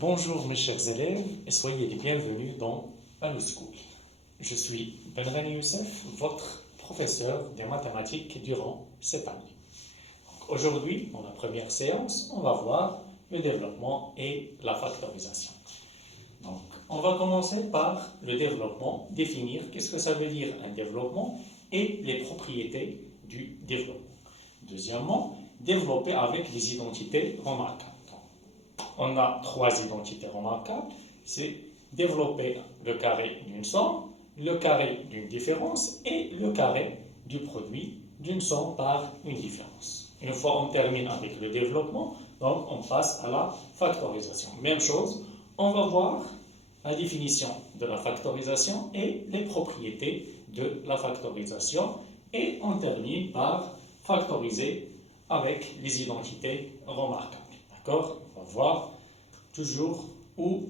Bonjour mes chers élèves et soyez les bienvenus dans Allo School. Je suis Benrani Youssef, votre professeur des mathématiques durant cette année. Aujourd'hui, dans la première séance, on va voir le développement et la factorisation. Donc, on va commencer par le développement, définir qu'est-ce que ça veut dire un développement et les propriétés du développement. Deuxièmement, développer avec les identités remarquables. On a trois identités remarquables, c'est développer le carré d'une somme, le carré d'une différence et le carré du produit d'une somme par une différence. Une fois on termine avec le développement, donc on passe à la factorisation. Même chose, on va voir la définition de la factorisation et les propriétés de la factorisation et on termine par factoriser avec les identités remarquables. D'accord? On va voir toujours où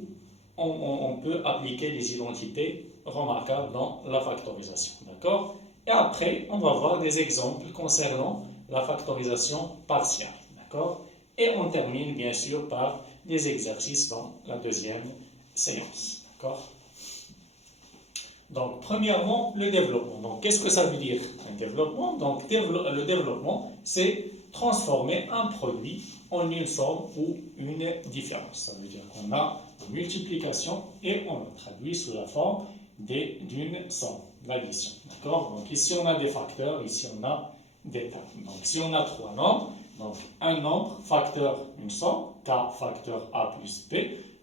on peut appliquer les identités remarquables dans la factorisation. D'accord? Et après, on va voir des exemples concernant la factorisation partielle. D'accord? Et on termine bien sûr par des exercices dans la deuxième séance. D'accord? Donc, premièrement, le développement. Donc, qu'est-ce que ça veut dire un développement? Donc, le développement, c'est transformer un produit en une somme ou une différence. Ça veut dire qu'on a une multiplication et on le traduit sous la forme d'une somme, l'addition. D'accord? Donc, ici, on a des facteurs, ici, on a des termes. Donc, si on a trois nombres, donc un nombre facteur une somme, k facteur a plus b,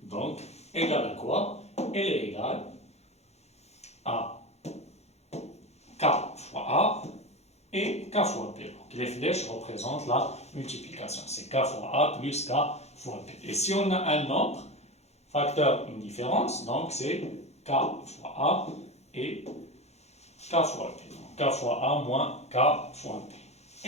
donc, égale à quoi? Elle est égale à k fois a et k fois p. Donc, les flèches représentent la multiplication. C'est k fois a plus k fois p. Et si on a un nombre, facteur une différence, donc c'est k fois a et k fois p. Donc, k fois a moins k fois p.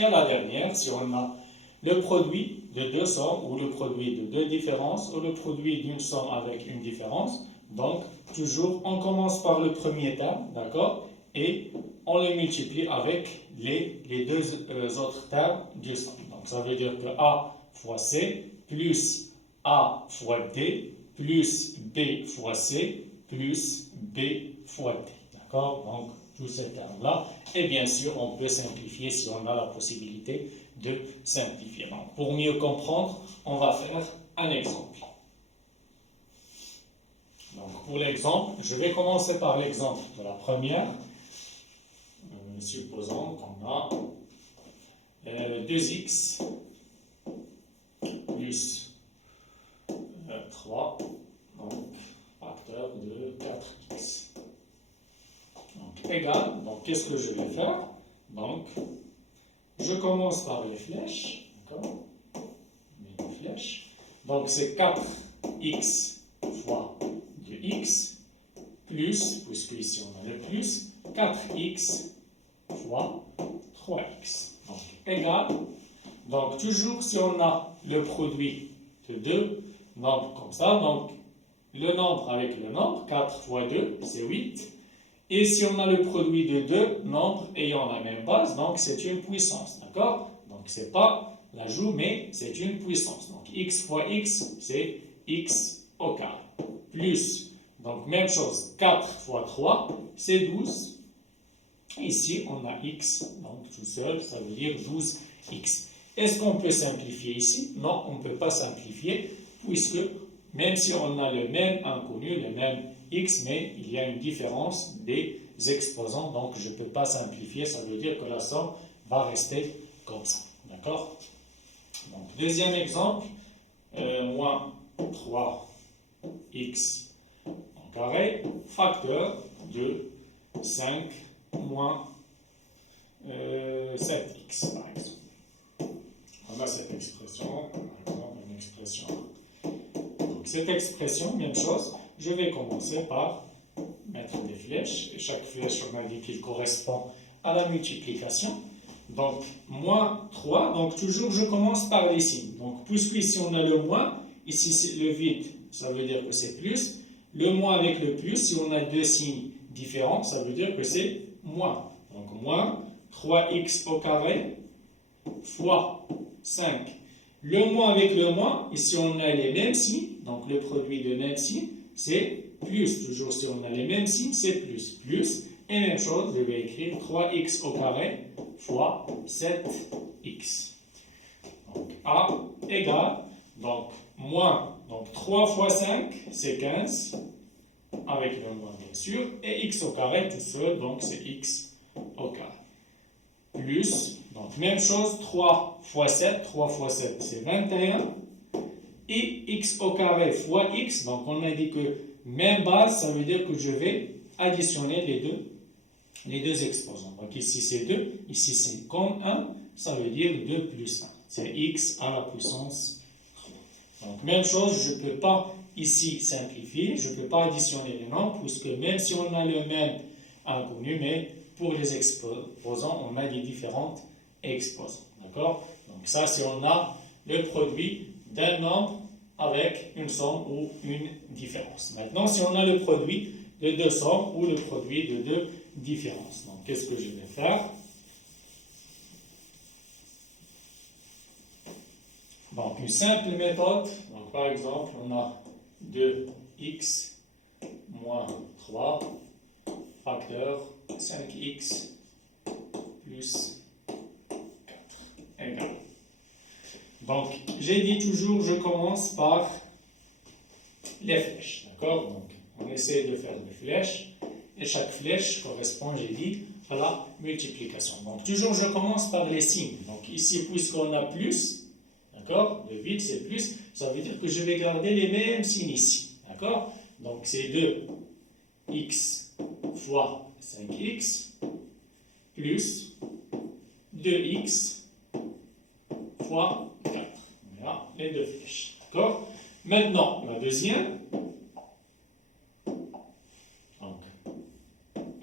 Et à la dernière, si on a le produit de deux sommes ou le produit de deux différences ou le produit d'une somme avec une différence, donc toujours on commence par le premier terme, d'accord, et on les multiplie avec les deux autres termes du somme. Donc ça veut dire que a fois c plus a fois d plus b fois c plus b fois d. D'accord? Donc tous ces termes-là. Et bien sûr, on peut simplifier si on a la possibilité de simplifier. Donc, pour mieux comprendre, on va faire un exemple. Donc, pour l'exemple, je vais commencer par l'exemple de la première. Supposons qu'on a 2x plus 3, donc facteur de 4x. Donc, égal, donc qu'est-ce que je vais faire? Donc, je commence par les flèches, d'accord? Les flèches. Donc, c'est 4x fois 2x plus, puisque ici on a le plus, 4x fois 3x. Donc, égal. Donc, toujours si on a le produit de deux nombres comme ça, donc le nombre avec le nombre, 4 fois 2, c'est 8. Et si on a le produit de deux nombres ayant la même base, donc c'est une puissance, d'accord? Donc, ce n'est pas l'ajout, mais c'est une puissance. Donc, x fois x, c'est x au carré. Plus, donc même chose, 4 fois 3, c'est 12. Ici, on a x, donc tout seul, ça veut dire 12x. Est-ce qu'on peut simplifier ici? Non, on ne peut pas simplifier, puisque même si on a le même inconnu, le même x, mais il y a une différence des exposants, donc je ne peux pas simplifier, ça veut dire que la somme va rester comme ça. D'accord? Donc, deuxième exemple, moins 3x en carré, facteur de 5 moins 7x, par exemple. On a cette expression, par exemple, une expression. Donc, cette expression, même chose, je vais commencer par mettre des flèches, et chaque flèche, on a dit qu'il correspond à la multiplication. Donc, moins 3, donc toujours je commence par les signes. Donc, puisque ici on a le moins, ici c'est le vide, ça veut dire que c'est plus. Le moins avec le plus, si on a deux signes différents, ça veut dire que c'est moins. Donc, moins 3x au carré fois 5 Le moins avec le moins, ici on a les mêmes signes, donc le produit de mêmes signes, c'est plus. Toujours si on a les mêmes signes, c'est plus. Plus, et même chose, je vais écrire 3x au carré fois 7x. Donc A égale, donc moins, donc 3 fois 5, c'est 15, avec le moins bien sûr, et x au carré tout seul, donc c'est x au carré. Plus, donc même chose, 3 fois 7 c'est 21, et x au carré fois x, donc on a dit que même base, ça veut dire que je vais additionner les deux exposants. Donc ici c'est 2, ici c'est comme 1, ça veut dire 2 plus 1. C'est x à la puissance 3. Donc même chose, je ne peux pas ici simplifier, je ne peux pas additionner les nombres, puisque même si on a le même inconnu, mais pour les exposants, on a des différentes exposants. D'accord? Donc ça, c'est on a le produit d'un nombre avec une somme ou une différence. Maintenant, si on a le produit de deux sommes ou le produit de deux différences. Donc, qu'est-ce que je vais faire? Donc, une simple méthode. Donc, par exemple, on a 2x moins 3 facteur 5x plus 4 égale. Donc, j'ai dit toujours, je commence par les flèches. D'accord? Donc, on essaie de faire des flèches. Et chaque flèche correspond, j'ai dit, à la multiplication. Donc, toujours, je commence par les signes. Donc, ici, puisqu'on a plus, d'accord? Le vide, c'est plus. Ça veut dire que je vais garder les mêmes signes ici. D'accord? Donc, c'est 2x fois 5x plus 2x fois 4. Voilà les deux flèches. D'accord? Maintenant, la deuxième. Donc,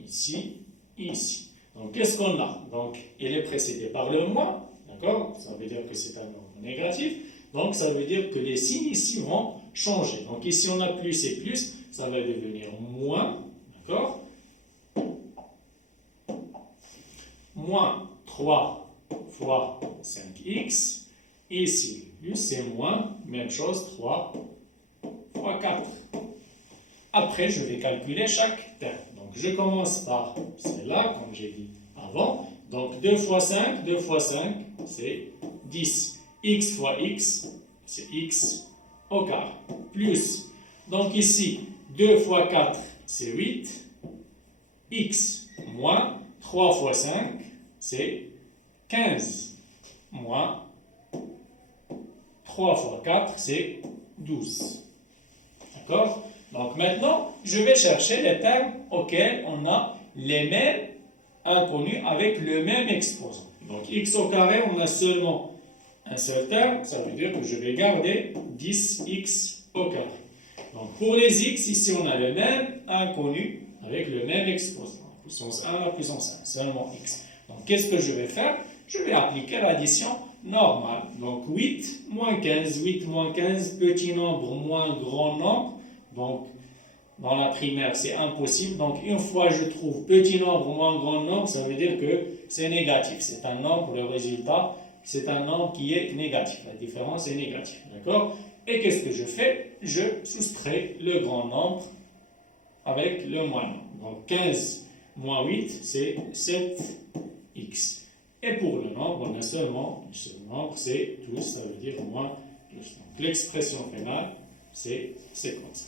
ici et ici. Donc, qu'est-ce qu'on a? Donc, il est précédé par le moins. D'accord? Ça veut dire que c'est un nombre négatif. Donc, ça veut dire que les signes ici vont changer. Donc, ici, on a plus et plus. Ça va devenir moins. D'accord? Moins 3 fois 5x. Et ici, le plus, c'est moins, même chose, 3 fois 4. Après, je vais calculer chaque terme. Donc, je commence par celle-là, comme j'ai dit avant. Donc, 2 fois 5, c'est 10. X fois x, c'est x au carré. Plus, donc ici, 2 fois 4, c'est 8. X moins 3 fois 5, c'est 15. Moins 3 fois 4, c'est 12. D'accord? Donc maintenant, je vais chercher les termes auxquels on a les mêmes inconnus avec le même exposant. Donc x au carré, on a seulement un seul terme, ça veut dire que je vais garder 10x au carré. Donc pour les x, ici on a le même inconnu avec le même exposant. La puissance 1, la puissance 1, seulement x. Donc qu'est-ce que je vais faire? Je vais appliquer l'addition normale. Donc 8 moins 15, petit nombre moins grand nombre. Donc dans la primaire, c'est impossible. Donc une fois je trouve petit nombre moins grand nombre, ça veut dire que c'est négatif. C'est un nombre, le résultat, c'est un nombre qui est négatif. La différence est négative. D'accord? Et qu'est-ce que je fais? Je soustrais le grand nombre avec le moins nombre. Donc 15 moins 8, c'est 7x. Et pour le nombre, on a seulement un seul nombre, c'est 12, ça veut dire moins 12. Donc l'expression finale, c'est 55.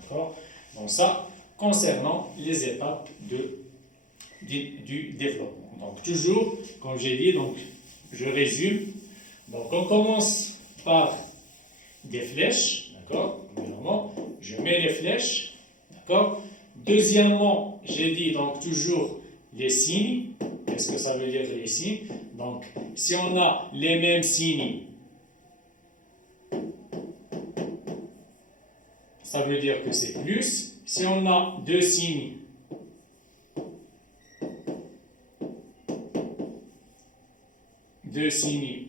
D'accord? Donc ça, concernant les étapes du développement. Donc toujours, comme j'ai dit, donc, je résume. Donc on commence par des flèches, d'accord? Premièrement, je mets les flèches, d'accord? Deuxièmement, j'ai dit donc toujours les signes. Qu'est-ce que ça veut dire les signes? Donc, si on a les mêmes signes, ça veut dire que c'est plus. Si on a deux signes,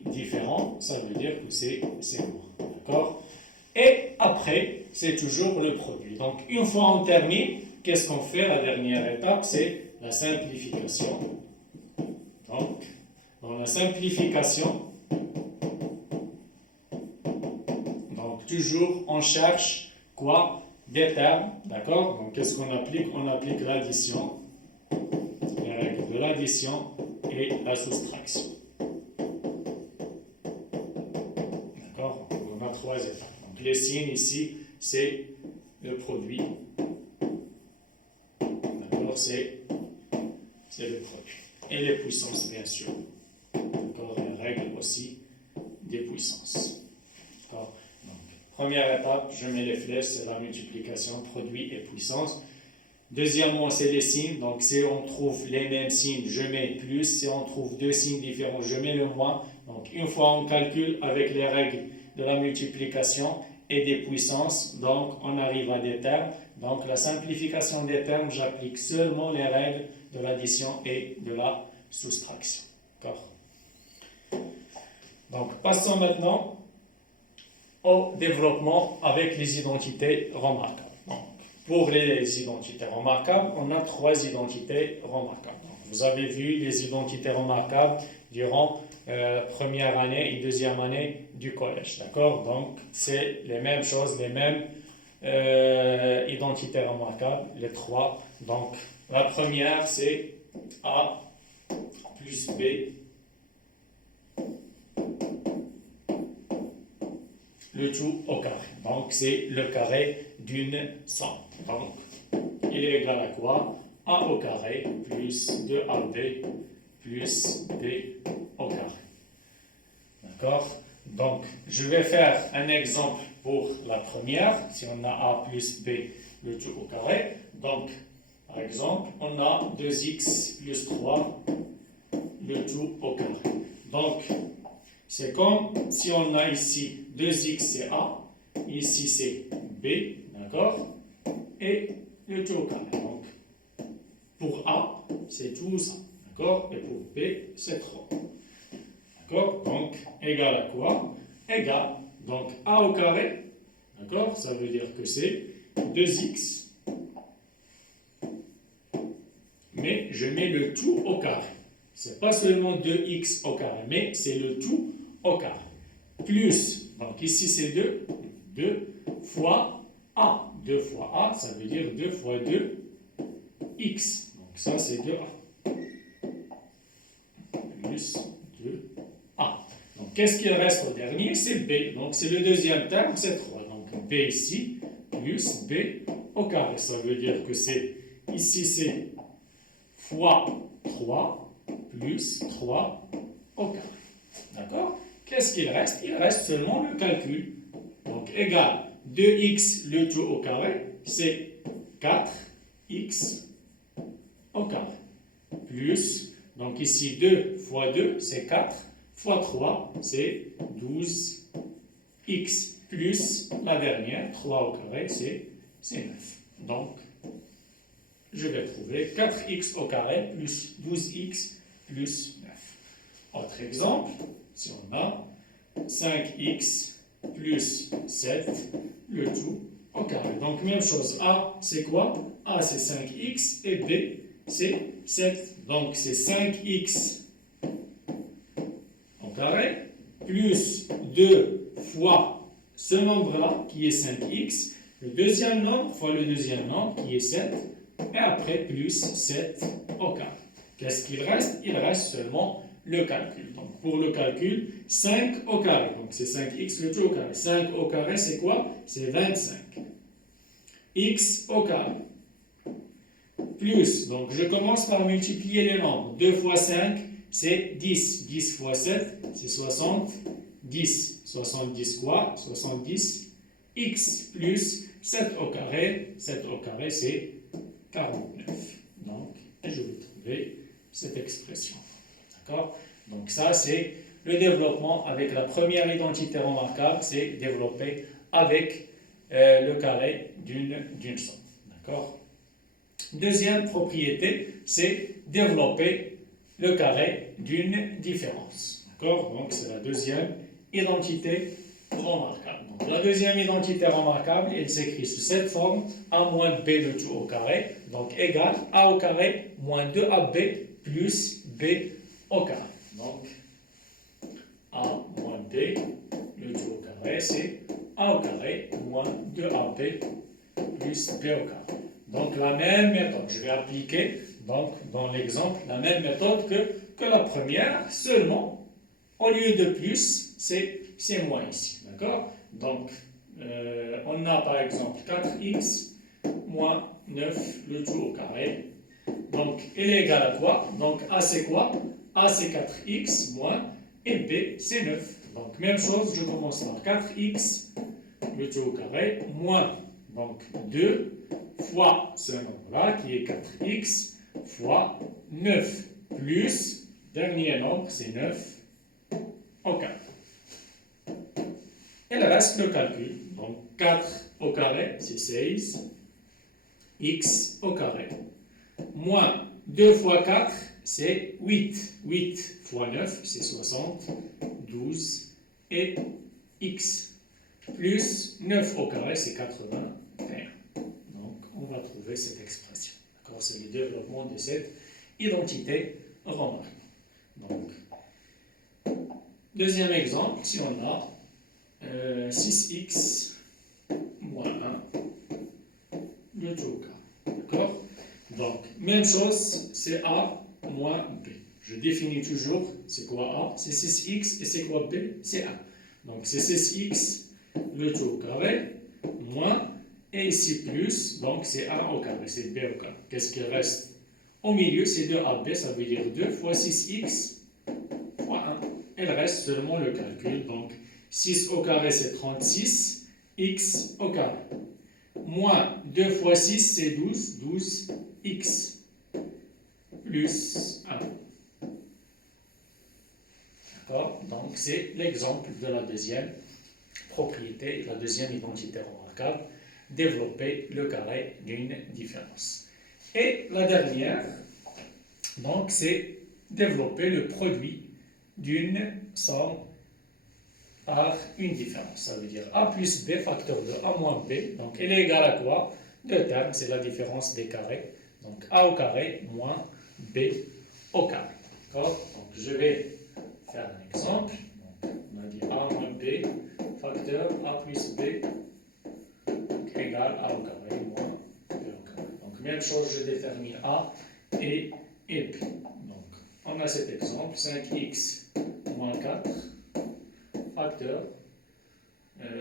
différents, ça veut dire que c'est moins. D'accord? Et après, c'est toujours le produit. Donc, une fois on termine, qu'est-ce qu'on fait? La dernière étape, c'est la simplification. Donc, dans la simplification, toujours, on cherche quoi? Des termes, d'accord? Donc, qu'est-ce qu'on applique? On applique l'addition, les règles de l'addition et la soustraction. D'accord? On a trois étapes. Donc, les signes ici, c'est le produit. D'accord? C'est le produit. Et les puissances, bien sûr. D'accord? Les règles aussi des puissances. D'accord? Donc, première étape, je mets les flèches, c'est la multiplication, produit et puissance. Deuxièmement, c'est les signes. Donc, si on trouve les mêmes signes, je mets plus. Si on trouve deux signes différents, je mets le moins. Donc, une fois on calcule avec les règles de la multiplication et des puissances, donc on arrive à des termes. Donc, la simplification des termes, j'applique seulement les règles de l'addition et de la soustraction. D'accord? Donc, passons maintenant au développement avec les identités remarquables. Donc, pour les identités remarquables, on a trois identités remarquables. Donc, vous avez vu les identités remarquables durant première année et deuxième année du collège. D'accord? Donc, c'est les mêmes choses, les mêmes identités remarquables, les trois. Donc, la première, c'est A plus B le tout au carré. Donc, c'est le carré d'une somme. Donc, il est égal à quoi? A au carré plus 2AB plus B au carré. D'accord? Donc, je vais faire un exemple pour la première. Si on a A plus B, le tout au carré. Donc, par exemple, on a 2x plus 3, le tout au carré. Donc, c'est comme si on a ici 2x c'est A, ici c'est B, d'accord? Et le tout au carré. Donc, pour A, c'est tout ça, d'accord? Et pour B, c'est 3. D'accord? Donc, égal à quoi? Égal, donc A au carré, d'accord? Ça veut dire que c'est 2x, mais je mets le tout au carré. C'est pas seulement 2x au carré, mais c'est le tout au carré. Plus, donc ici c'est 2, 2 fois A. 2 fois A, ça veut dire 2 fois 2, x. Donc ça c'est 2A. Plus 2A. Donc qu'est-ce qu'il reste au dernier? C'est B. Donc c'est le deuxième terme, c'est 3. Donc B ici, plus B au carré. Ça veut dire que c'est, ici c'est fois 3, plus 3 au carré. D'accord? Qu'est-ce qu'il reste? Il reste seulement le calcul. Donc, égal 2x le tout au carré, c'est 4x au carré. Plus, donc ici 2 fois 2, c'est 4, fois 3, c'est 12x. Plus la dernière, 3 au carré, c'est 9. Donc, je vais trouver 4x au carré plus 12x plus 9. Autre exemple, si on a 5x plus 7, le tout au carré. Donc, même chose, A, c'est quoi? A, c'est 5x et B, c'est 7. Donc, c'est 5x au carré plus 2 fois ce nombre-là qui est 5x, le deuxième nombre fois le deuxième nombre qui est 7, et après plus 7 au carré. Qu'est-ce qu'il reste? Il reste seulement le calcul. Donc, pour le calcul, 5 au carré. Donc, c'est 5x le tout au carré. 5 au carré, c'est quoi? C'est 25. X au carré. Plus, donc je commence par multiplier les nombres. 2 fois 5, c'est 10. 10 fois 7, c'est 70. 70 quoi? 70 x plus 7 au carré. 7 au carré, c'est 49. Donc, je vais trouver cette expression. D'accord? Donc, ça, c'est le développement avec la première identité remarquable, c'est développer avec le carré d'une somme. D'accord? Deuxième propriété, c'est développer le carré d'une différence. D'accord? Donc, c'est la deuxième identité remarquable. Donc, la deuxième identité remarquable, elle s'écrit sous cette forme, A moins B le tout au carré, donc égal A au carré moins 2AB plus B au carré. Donc, A moins B le tout au carré, c'est a au carré moins 2ab plus b au carré. Donc la même méthode, je vais appliquer donc, dans l'exemple la même méthode que la première, seulement au lieu de plus, c'est moins ici. D'accord? Donc on a par exemple 4x moins 9 le tout au carré. Donc il est égal à quoi? Donc a c'est quoi? A c'est 4x moins et b c'est 9. Donc même chose, je commence par 4x le tout au carré moins donc 2 fois ce nombre-là qui est 4x fois 9 plus, dernier nombre c'est 9 au carré. Et le reste, le calcul. Donc 4 au carré c'est 16 x au carré moins 2 fois 4 c'est 8. 8 fois 9 c'est 60, 12 et x plus 9 au carré c'est 81. Donc on va trouver cette expression. C'est le développement de cette identité remarquable. Donc, deuxième exemple, si on a 6x moins 1, le tout au carré. D'accord? Donc, même chose, c'est a moins b. Je définis toujours, c'est quoi a? C'est 6x et c'est quoi b? C'est 1. Donc, c'est 6x, le tout au carré, moins, et ici plus, donc c'est 1 au carré, c'est b au carré. Qu'est-ce qui reste au milieu? C'est 2ab, ça veut dire 2 fois 6x fois 1. Il reste seulement le calcul, donc 6 au carré c'est 36, x au carré. Moins 2 fois 6 c'est 12, 12x plus 1. D'accord? Donc c'est l'exemple de la deuxième propriété, la deuxième identité remarquable, développer le carré d'une différence. Et la dernière, donc, c'est développer le produit d'une somme par une différence. Ça veut dire a plus b facteur de a moins b. Donc, elle est égale à quoi? Deux termes, c'est la différence des carrés. Donc, a au carré moins b au carré. D'accord? Donc, je vais faire un exemple. Donc, on a dit a moins b facteur a plus b égale a au carré moins b au carré. Donc, même chose, je détermine a et b. Donc, on a cet exemple, 5x moins 4 facteur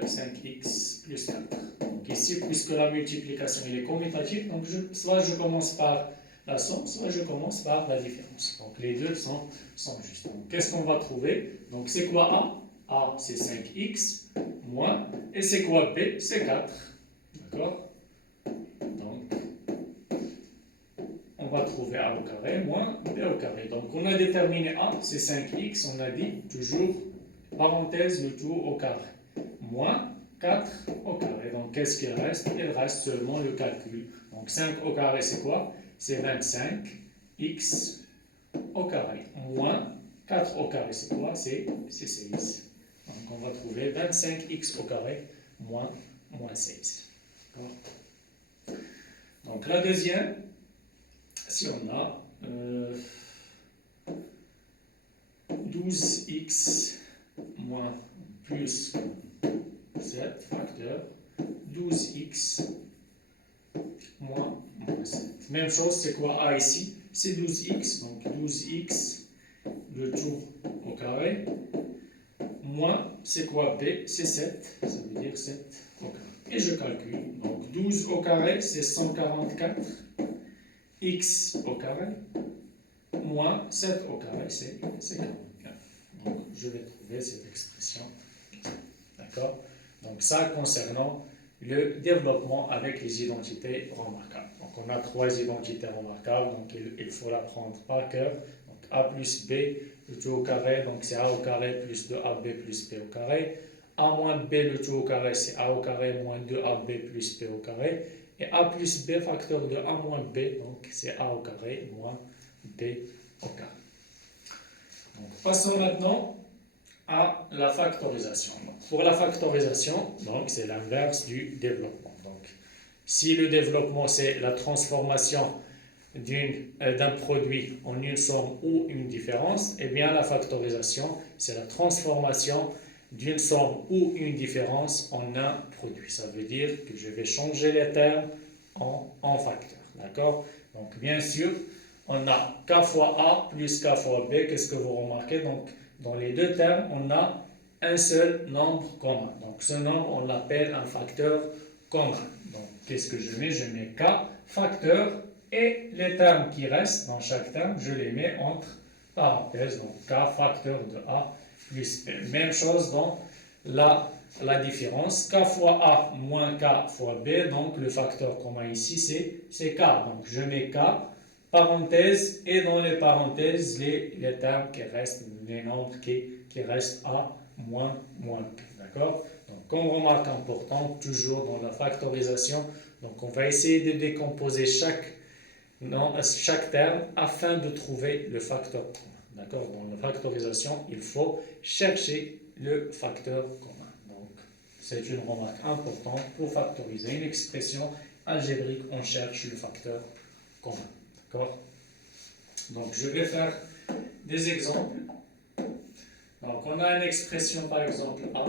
5x plus 4. Donc ici, puisque la multiplication est commutative, donc soit je commence par la somme, soit je commence par la différence. Donc les deux sont justes. Donc qu'est-ce qu'on va trouver? Donc c'est quoi a? A c'est 5x moins, et c'est quoi b? C'est 4. D'accord? Donc on va trouver a au carré moins b au carré. Donc on a déterminé a, c'est 5x, on a dit toujours parenthèse le tout au carré, moins 4 au carré. Donc qu'est-ce qu'il reste? Il reste seulement le calcul. Donc 5 au carré c'est quoi? C'est 25 x au carré, moins 4 au carré c'est quoi? C'est 16. Donc on va trouver 25x au carré moins 16. Donc la deuxième, si on a 12x moins plus 7 facteur 12x moins 7. Même chose, c'est quoi a ici? C'est 12x, donc 12x le tout au carré, moins, c'est quoi b? C'est 7, ça veut dire 7 au carré. Et je calcule, donc 12 au carré, c'est 144 x au carré, moins 7 au carré, c'est 44. Donc, je vais trouver cette expression. D'accord? Donc, ça concernant le développement avec les identités remarquables. Donc, on a 3 identités remarquables, donc il faut la prendre par cœur. Donc, a plus b, le tout au carré, donc c'est a au carré plus 2ab plus b au carré. A moins b, le tout au carré, c'est a au carré moins 2ab plus b au carré. Et a plus b facteur de a moins b, donc c'est a au carré moins b au carré. Donc, passons maintenant à la factorisation. Donc, pour la factorisation, c'est l'inverse du développement. Donc, si le développement c'est la transformation d'un produit en une somme ou une différence, eh bien la factorisation c'est la transformation d'une somme ou une différence en un produit. Ça veut dire que je vais changer les termes en facteurs. D'accord? Donc, bien sûr, on a k fois a plus k fois b. Qu'est-ce que vous remarquez? Donc, dans les deux termes, on a un seul nombre commun. Donc, ce nombre, on l'appelle un facteur commun. Donc, qu'est-ce que je mets? Je mets k facteur et les termes qui restent dans chaque terme, je les mets entre parenthèses. Donc, k facteur de a plus b. Même chose dans la différence. K fois a moins k fois b. Donc, le facteur commun ici, c'est k. Donc, je mets k, parenthèse, et dans les parenthèses, les termes qui restent, les nombres qui restent a moins p. D'accord? Donc, comme remarque importante, toujours dans la factorisation, donc on va essayer de décomposer chaque terme afin de trouver le facteur commun. D'accord? Dans la factorisation, il faut chercher le facteur commun. Donc, c'est une remarque importante. Pour factoriser une expression algébrique, on cherche le facteur commun. D'accord? Donc, je vais faire des exemples. Donc, on a une expression, par exemple, A,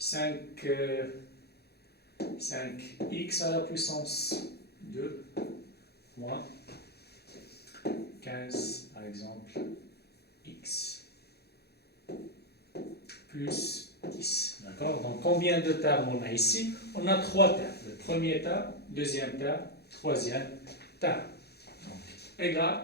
5x à la puissance 2 moins 15, par exemple, x plus 10. D'accord? Donc, combien de termes on a ici? On a trois termes. Le premier terme, deuxième terme, troisième terme. Donc, égal.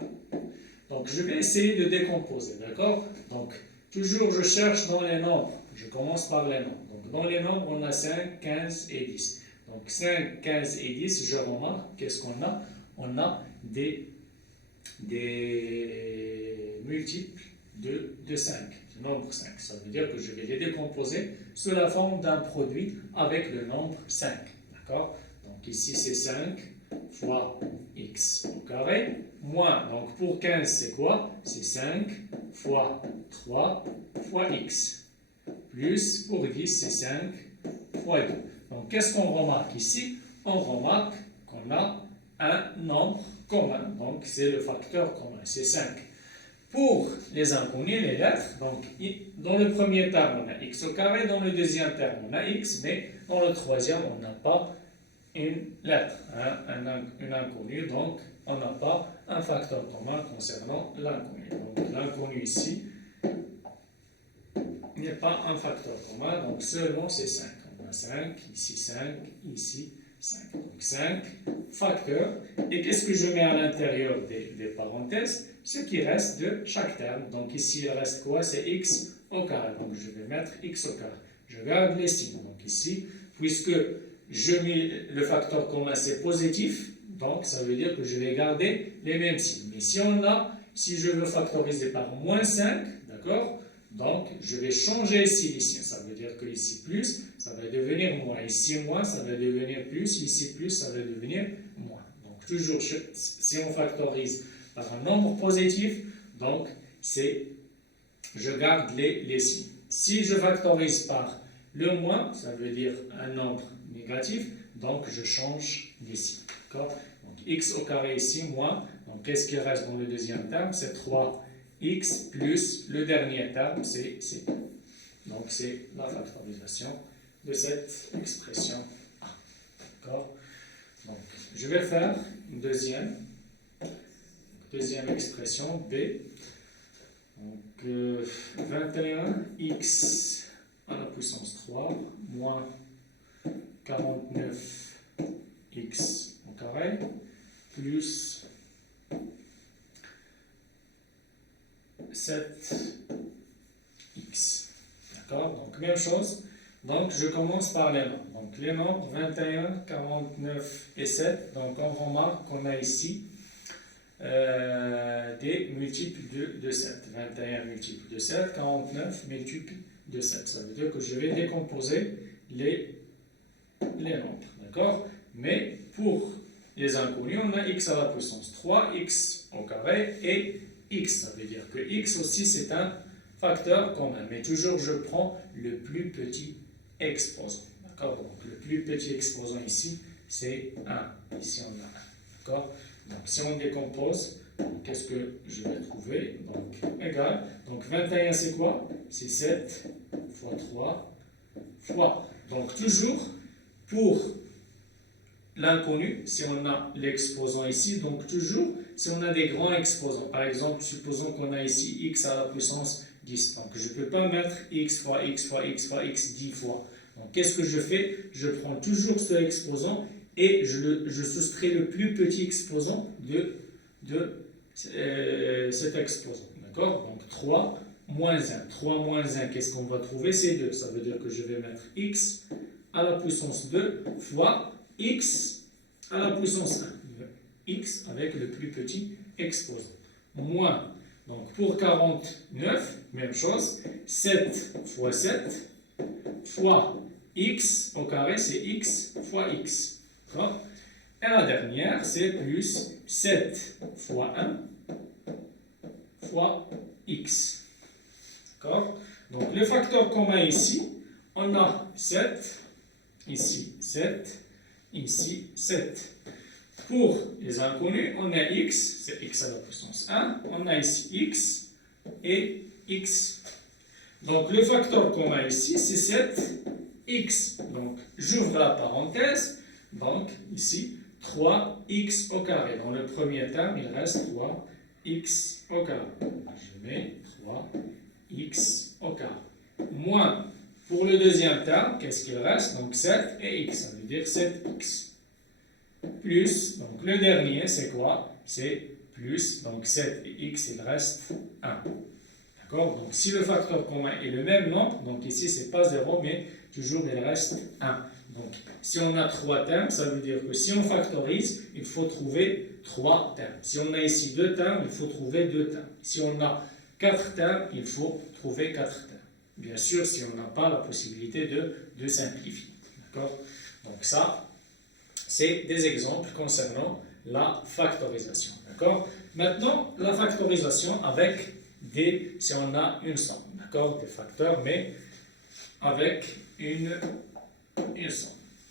Donc, je vais essayer de décomposer. D'accord? Donc, toujours, je cherche dans les nombres. Je commence par les nombres. Donc, dans les nombres, on a 5, 15 et 10. Donc, 5, 15 et 10, je remarque, qu'est-ce qu'on a? On a des multiples de 5, du nombre 5. Ça veut dire que je vais les décomposer sous la forme d'un produit avec le nombre 5. D'accord? Donc, ici, c'est 5 fois x au carré, moins, donc pour 15, c'est quoi? C'est 5 fois 3 fois x, plus pour 10, c'est 5 fois 2. Donc, qu'est-ce qu'on remarque ici? On remarque qu'on a un nombre commun, donc c'est le facteur commun, c'est 5. Pour les inconnus, les lettres, donc dans le premier terme, on a x au carré, dans le deuxième terme, on a x, mais dans le troisième, on n'a pas une lettre, une inconnue, donc on n'a pas un facteur commun concernant l'inconnu. Donc l'inconnu ici n'est pas un facteur commun, donc seulement c'est 5. On a 5, ici 5, ici 5. Donc 5 facteurs. Et qu'est-ce que je mets à l'intérieur des parenthèses? Ce qui reste de chaque terme. Donc ici il reste quoi? C'est x au carré. Donc je vais mettre x au carré. Je garde les signes. Donc ici, puisque je mets le facteur commun, c'est positif, donc ça veut dire que je vais garder les mêmes signes. Mais si je veux factoriser par moins 5, d'accord, donc je vais changer ici les signes. Ça veut dire que ici plus, ça va devenir moins. Ici moins, ça va devenir plus. Ici plus, ça va devenir moins. Donc toujours, si on factorise par un nombre positif, donc je garde les signes. Si je factorise par le moins, ça veut dire un nombre négatif, donc je change les signes. Donc x au carré ici, moins. Donc qu'est-ce qui reste dans le deuxième terme? C'est 3x plus le dernier terme, c'est 2. Donc c'est la factorisation de cette expression A. D'accord? Donc je vais faire une deuxième expression B. Donc 21x à la puissance 3 moins 49x au carré plus 7x. D'accord? Donc, même chose. Donc, je commence par les nombres. Donc, les nombres 21, 49 et 7. Donc, on remarque qu'on a ici des multiples de 7. 21 multiples de 7, 49 multiples de 7. Ça veut dire que je vais décomposer les nombres. D'accord? Mais pour les inconnus, on a x à la puissance 3, x au carré et x. Ça veut dire que x aussi, c'est un facteur commun. Mais toujours, je prends le plus petit exposant. D'accord? Donc, le plus petit exposant ici, c'est 1. Ici, on a 1. D'accord? Donc, si on décompose Qu'est-ce que je vais trouver? Donc, égal. Donc, 21, c'est quoi? C'est 7 fois 3 fois. Donc, toujours, pour l'inconnu, si on a l'exposant ici, donc toujours, si on a des grands exposants, par exemple, supposons qu'on a ici x à la puissance 10. Donc, je ne peux pas mettre x fois x fois x fois x 10 fois. Donc, qu'est-ce que je fais? Je prends toujours ce exposant et je soustrais le plus petit exposant de cet exposant. D'accord? Donc 3 moins 1. 3 moins 1, qu'est-ce qu'on va trouver? C'est 2. Ça veut dire que je vais mettre x à la puissance 2 fois x à la puissance 1. X avec le plus petit exposant. Moins. Donc pour 49, même chose. 7 fois 7 fois x au carré, c'est x fois x. D'accord? Et la dernière, c'est plus 7 fois 1 fois x. D'accord? Donc, le facteur commun ici, on a 7, ici 7, ici 7. Pour les inconnus, on a x, c'est x à la puissance 1, on a ici x et x. Donc, le facteur commun ici, c'est 7x. Donc, j'ouvre la parenthèse, donc ici, 3x au carré. Dans le premier terme, il reste 3x au carré. Je mets 3x au carré. Moins, pour le deuxième terme, qu'est-ce qu'il reste? Donc 7 et x, ça veut dire 7x. Plus, donc le dernier, c'est quoi? C'est plus, donc 7 et x, il reste 1. D'accord? Donc si le facteur commun est le même nombre, donc ici, c'est pas 0, mais toujours il reste 1. Donc, si on a 3 termes, ça veut dire que si on factorise, il faut trouver 3 termes. Si on a ici 2 termes, il faut trouver 2 termes. Si on a 4 termes, il faut trouver 4 termes. Bien sûr, si on n'a pas la possibilité de simplifier. D'accord? Donc ça, c'est des exemples concernant la factorisation. D'accord? Maintenant, la factorisation avec si on a une somme. D'accord? Des facteurs, mais avec une somme.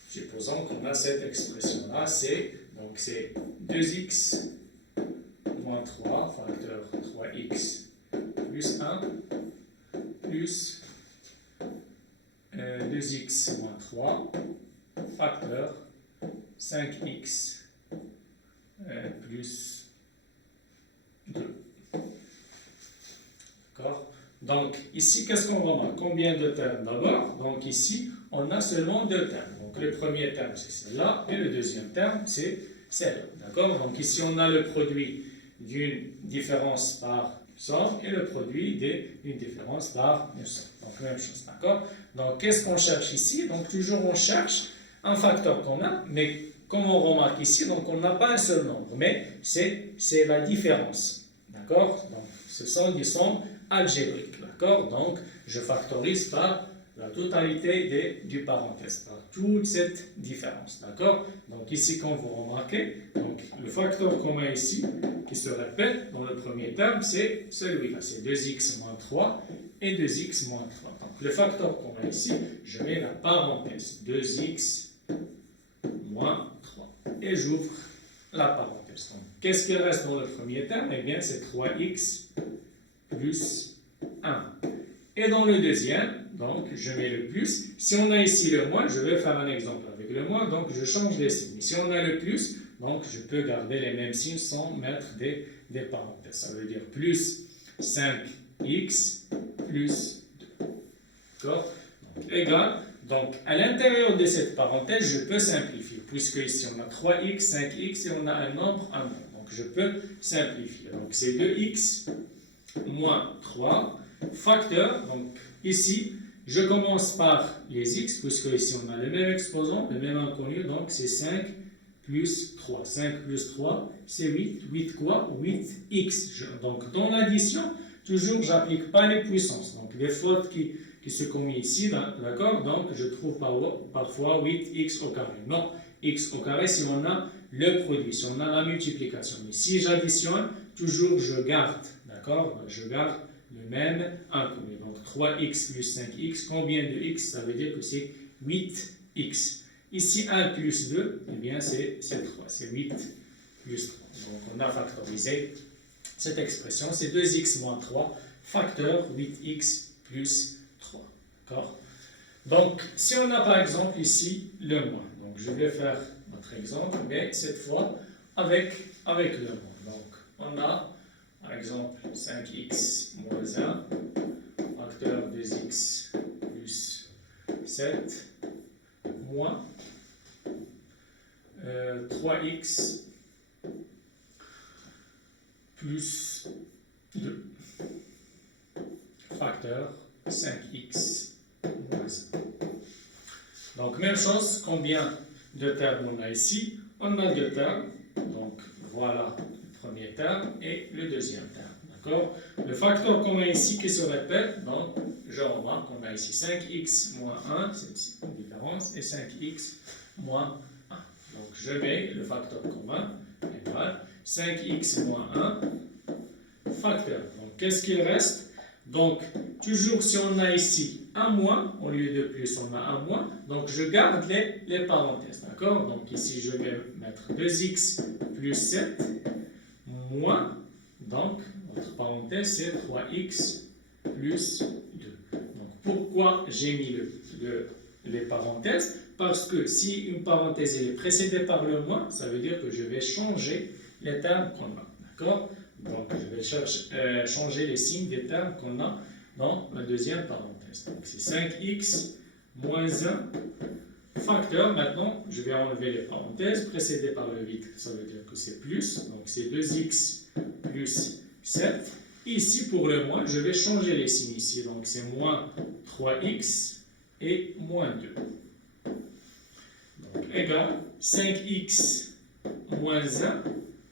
Supposons qu'on a cette expression-là, c'est 2x moins 3, facteur 3x plus 1, plus 2x moins 3, facteur 5x plus 2. D'accord? Donc, ici, qu'est-ce qu'on remarque? Combien de termes d'abord? Donc, ici, on a seulement 2 termes. Donc, le premier terme, c'est celle-là, et le deuxième terme, c'est celle-là. D'accord? Donc, ici, on a le produit d'une différence par somme et le produit d'une différence par une somme. Donc, même chose. D'accord? Donc, qu'est-ce qu'on cherche ici? Donc, toujours, on cherche un facteur commun, mais comme on remarque ici, donc, on n'a pas un seul nombre, mais c'est la différence. D'accord? Donc, ce sont des sommes algébriques. D'accord? Donc, je factorise par la totalité du parenthèse, par toute cette différence. D'accord? Donc, ici, comme vous remarquez, donc, le facteur commun ici, qui se répète dans le premier terme, c'est celui-là. C'est 2x moins 3 et 2x moins 3. Donc, le facteur commun ici, je mets la parenthèse. 2x moins 3. Et j'ouvre la parenthèse. Donc, qu'est-ce qui reste dans le premier terme? Eh bien, c'est 3x plus 1. Et dans le deuxième, donc, je mets le plus. Si on a ici le moins, je vais faire un exemple avec le moins, donc je change les signes. Mais si on a le plus, donc je peux garder les mêmes signes sans mettre des parenthèses. Ça veut dire plus 5x plus 2. D'accord? Donc, égal. Donc, à l'intérieur de cette parenthèse, je peux simplifier, puisque ici on a 3x, 5x et on a un nombre. Donc, je peux simplifier. Donc, c'est 2x moins 3, facteur. Donc, ici, je commence par les x, puisque ici on a le même exposant, le même inconnu. Donc, c'est 5 plus 3. 5 plus 3, c'est 8. 8 quoi? 8x. Donc, dans l'addition, toujours, je n'applique pas les puissances. Donc, les fautes qui se commettent ici, d'accord? Donc, je trouve parfois 8x au carré. Non, x au carré si on a le produit, si on a la multiplication. Mais si j'additionne, toujours, je garde, d'accord? Je garde le même inconnu. Donc, 3x plus 5x, combien de x? Ça veut dire que c'est 8x. Ici, 1 plus 2, eh bien, c'est 3. C'est 8 plus 3. Donc, on a factorisé cette expression, c'est 2x moins 3, facteur 8x plus 3. D'accord? Donc, si on a par exemple ici le moins, donc je vais faire notre exemple, mais cette fois avec le moins. Donc, on a par exemple 5x moins 1, facteur 2x plus 7, moins 3x plus 2, facteur 5x moins 1. Donc, même chose, combien de termes on a ici? On a deux termes, donc voilà le premier terme et le deuxième terme. D'accord? Le facteur commun ici qui se répète, donc je remarque qu'on a ici 5x moins 1, c'est une différence, et 5x moins 1. Donc je mets le facteur commun égal 5x moins 1 facteur. Donc qu'est-ce qu'il reste? Donc toujours si on a ici un moins, au lieu de plus on a un moins, donc je garde les parenthèses. D'accord? Donc ici je vais mettre 2x plus 7 moins, donc notre parenthèse c'est 3x plus 2. Donc pourquoi j'ai mis les parenthèses? Parce que si une parenthèse est précédée par le moins, ça veut dire que je vais changer les termes qu'on a. D'accord? Donc je vais changer les signes des termes qu'on a dans la deuxième parenthèse. Donc c'est 5x moins 1 facteur. Maintenant, je vais enlever les parenthèses précédées par le 8. Ça veut dire que c'est plus. Donc c'est 2x plus 7. Ici, pour le moins, je vais changer les signes ici. Donc c'est moins 3x et moins 2. Donc égal 5x moins 1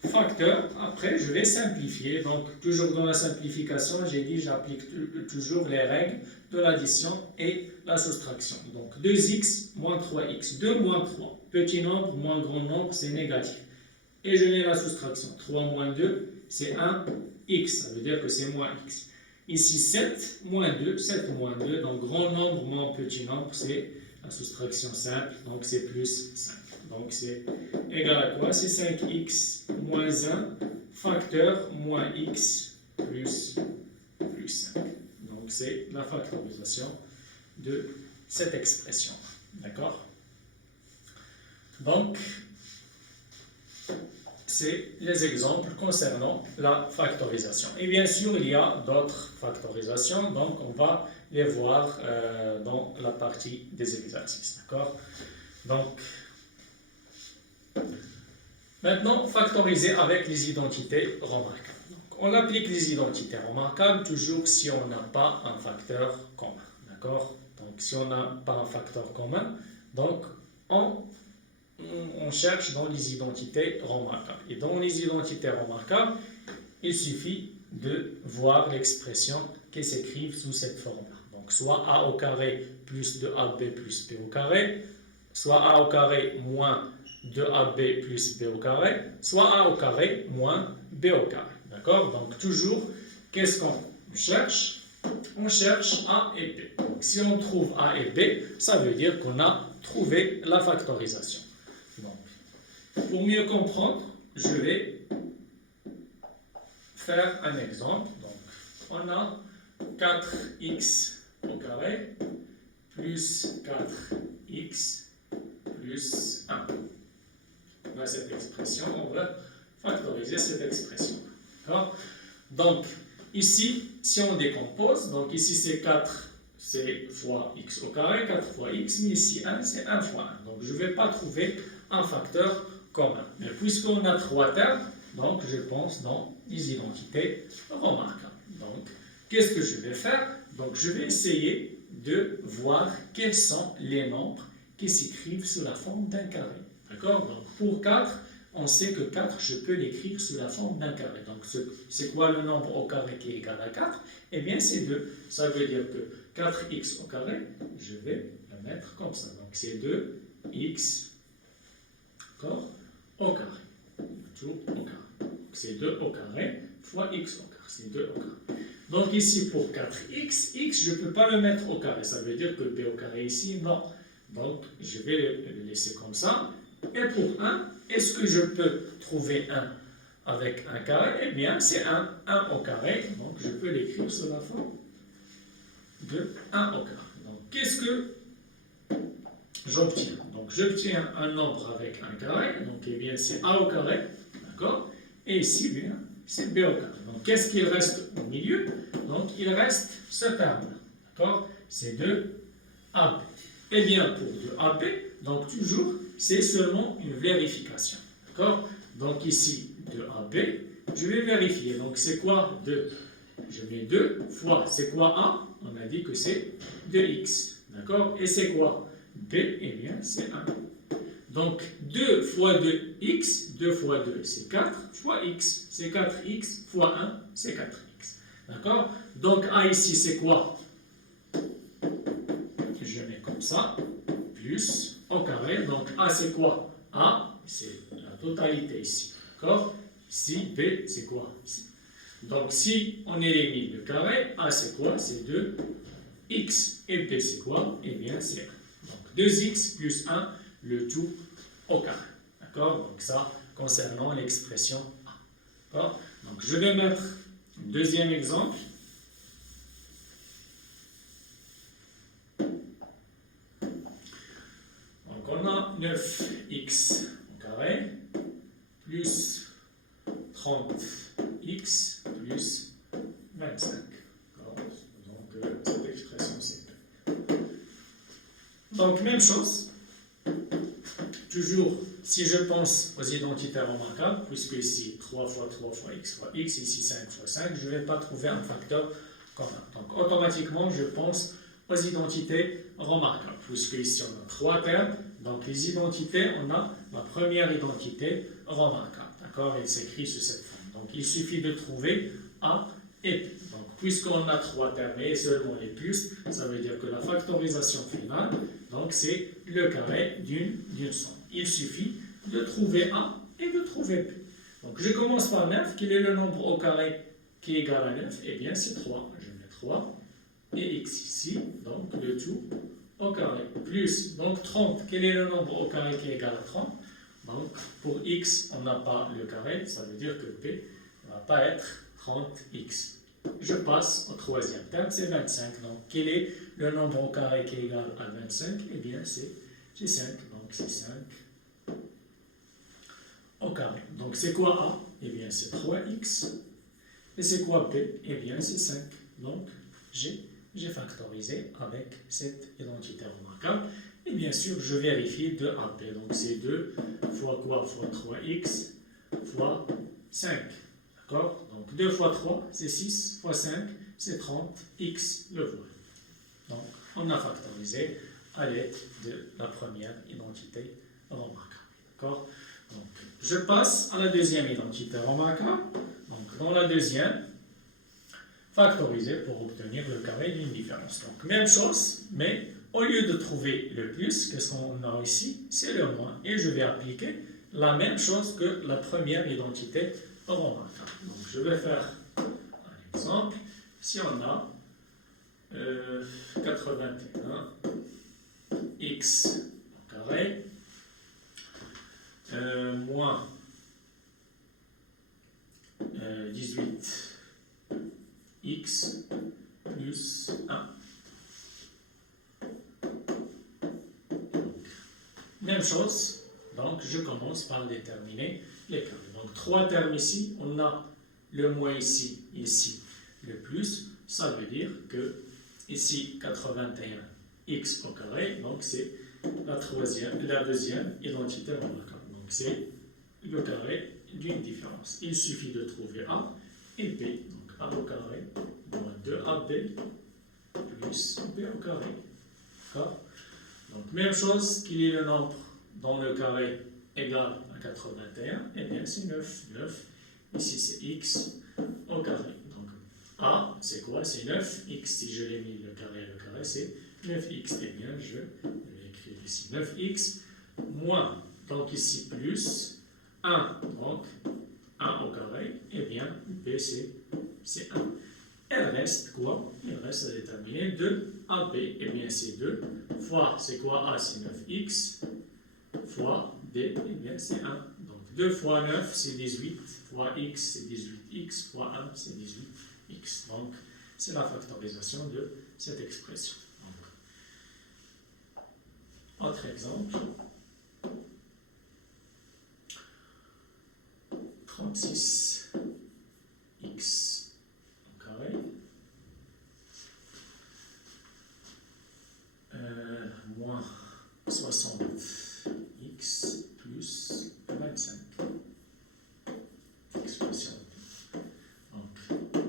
facteur. Après, je vais simplifier. Donc, toujours dans la simplification, j'ai dit j'applique toujours les règles de l'addition et la soustraction. Donc, 2x moins 3x. 2 moins 3. Petit nombre moins grand nombre, c'est négatif. Et je mets la soustraction. 3 moins 2, c'est 1x. Ça veut dire que c'est moins x. Ici, 7 moins 2. 7 moins 2. Donc, grand nombre moins petit nombre, c'est la soustraction simple. Donc, c'est plus 5. Donc, c'est égal à quoi? C'est 5x moins 1 facteur moins x plus 5. Donc, c'est la factorisation de cette expression. D'accord? Donc, c'est les exemples concernant la factorisation. Et bien sûr, il y a d'autres factorisations, donc on va les voir dans la partie des exercices. D'accord? Donc, maintenant, factoriser avec les identités remarquables. Donc, on applique les identités remarquables toujours si on n'a pas un facteur commun. D'accord? Donc, si on n'a pas un facteur commun, donc on cherche dans les identités remarquables. Et dans les identités remarquables, il suffit de voir l'expression qui s'écrive sous cette forme-là. Donc, soit a au carré plus 2ab plus b au carré, soit a au carré moins 2ab plus b au carré, soit a au carré moins b au carré. D'accord? Donc, toujours, qu'est-ce qu'on cherche? On cherche a et b. Donc, si on trouve a et b, ça veut dire qu'on a trouvé la factorisation. Donc, pour mieux comprendre, je vais faire un exemple. Donc, on a 4x au carré plus 4x plus 1. On a cette expression, on va factoriser cette expression. Donc, ici, si on décompose, donc ici c'est 4, c'est fois x au carré, 4 fois x, mais ici 1, c'est 1 fois 1. Donc, je ne vais pas trouver un facteur commun. Mais puisqu'on a 3 termes, donc je pense dans les identités remarquables. Donc, qu'est-ce que je vais faire? Donc, je vais essayer de voir quels sont les nombres qui s'écrivent sous la forme d'un carré. D'accord? Donc, pour 4, on sait que 4, je peux l'écrire sous la forme d'un carré. Donc, c'est quoi le nombre au carré qui est égal à 4? Eh bien, c'est 2. Ça veut dire que 4x au carré, je vais le mettre comme ça. Donc, c'est 2x au carré. Tout au carré. C'est 2 au carré fois x au carré. C'est 2 au carré. Donc, ici, pour 4x, x, je ne peux pas le mettre au carré. Ça veut dire que b au carré ici, non. Donc, je vais le laisser comme ça. Et pour 1, est-ce que je peux trouver 1 avec un carré, eh bien c'est 1 au carré, donc je peux l'écrire sous la forme de 1 au carré. Donc qu'est-ce que j'obtiens? Donc j'obtiens un nombre avec un carré, donc eh bien c'est A au carré, d'accord? Et ici, bien, c'est B au carré. Donc qu'est-ce qu'il reste au milieu? Donc il reste ce terme-là, d'accord? C'est 2AB. Eh bien pour 2AB, donc toujours, c'est seulement une vérification, d'accord? Donc ici, 2AB, je vais vérifier. Donc c'est quoi 2? Je mets 2 fois, c'est quoi A? On a dit que c'est 2x, d'accord? Et c'est quoi B? Eh bien c'est 1. Donc 2 fois 2x, 2 fois 2 c'est 4 fois x, c'est 4x fois 1 c'est 4x, d'accord? Donc A ici c'est quoi? Je mets comme ça, plus au carré, donc A c'est quoi? A c'est la totalité ici, d'accord? Ici B c'est quoi? Ici. Donc si on élimine le carré, A c'est quoi? C'est 2x et B c'est quoi? Eh bien c'est 1. Donc 2x plus 1, le tout au carré. D'accord? Donc ça, concernant l'expression A. D'accord? Donc je vais mettre un deuxième exemple. Donc on a 9x au carré plus 30x plus 25. Donc cette expression c'est B. Donc même chose. Toujours, si je pense aux identités remarquables, puisque ici 3 fois 3 fois x, ici 5 fois 5, je ne vais pas trouver un facteur commun. Donc automatiquement, je pense aux identités remarquables, puisque ici on a 3 termes. Donc les identités, on a la première identité remarquable. D'accord? Elle s'écrit sous cette forme. Donc il suffit de trouver A et B. Donc puisqu'on a 3 termes et seulement les plus, ça veut dire que la factorisation finale, donc c'est le carré d'une somme. Il suffit de trouver A et de trouver B. Donc je commence par 9. Quel est le nombre au carré qui est égal à 9? Eh bien c'est 3. Je mets 3 et x ici, donc le tout au carré. Plus, donc 30. Quel est le nombre au carré qui est égal à 30? Donc pour x, on n'a pas le carré, ça veut dire que b ne va pas être 30x. Je passe au troisième terme, c'est 25. Donc quel est le nombre au carré qui est égal à 25? Eh bien c'est 5. Donc c'est 5 au carré. Donc c'est quoi A? Eh bien c'est 3x. Et c'est quoi B? Eh bien c'est 5. Donc j'ai factorisé avec cette identité remarquable. Et bien sûr, je vérifie 2AB. Donc c'est 2 fois quoi? Fois 3x fois 5. D'accord? Donc 2 fois 3, c'est 6 fois 5, c'est 30x le voilà. Donc on a factorisé à l'aide de la première identité remarquable. D'accord? Donc je passe à la deuxième identité remarquable. Donc dans la deuxième, factoriser pour obtenir le carré d'une différence. Donc même chose, mais au lieu de trouver le plus, qu'est-ce qu'on a ici? C'est le moins. Et je vais appliquer la même chose que la première identité remarquable. Donc je vais faire un exemple. Si on a 81 x au carré moins 18 x plus 1. Même chose, donc je commence par déterminer les carrés. Donc 3 termes ici, on a le moins ici, ici le plus. Ça veut dire que ici 81x au carré, donc c'est la deuxième identité remarquable. Donc c'est le carré d'une différence. Il suffit de trouver A et B. Donc A au carré moins 2AB plus B au carré. D'accord? Donc même chose, qu'il y ait le nombre dans le carré égal à 81, et bien c'est 9. 9, ici c'est x au carré. Donc A, c'est quoi? C'est 9x. Si je l'ai mis le carré, c'est 9x. Et bien je vais écrire ici 9x moins, donc ici plus 1, donc 1 au carré, et bien B c'est 1. Il reste quoi? Il reste à déterminer 2AB. Et bien c'est 2 fois, c'est quoi A? C'est 9x fois D, et bien c'est 1. Donc 2 fois 9 c'est 18 fois x, c'est 18x, fois 1, c'est 18x. Donc, c'est la factorisation de cette expression. Donc, autre exemple. 36x au carré moins 60x plus 25. Expression. Donc,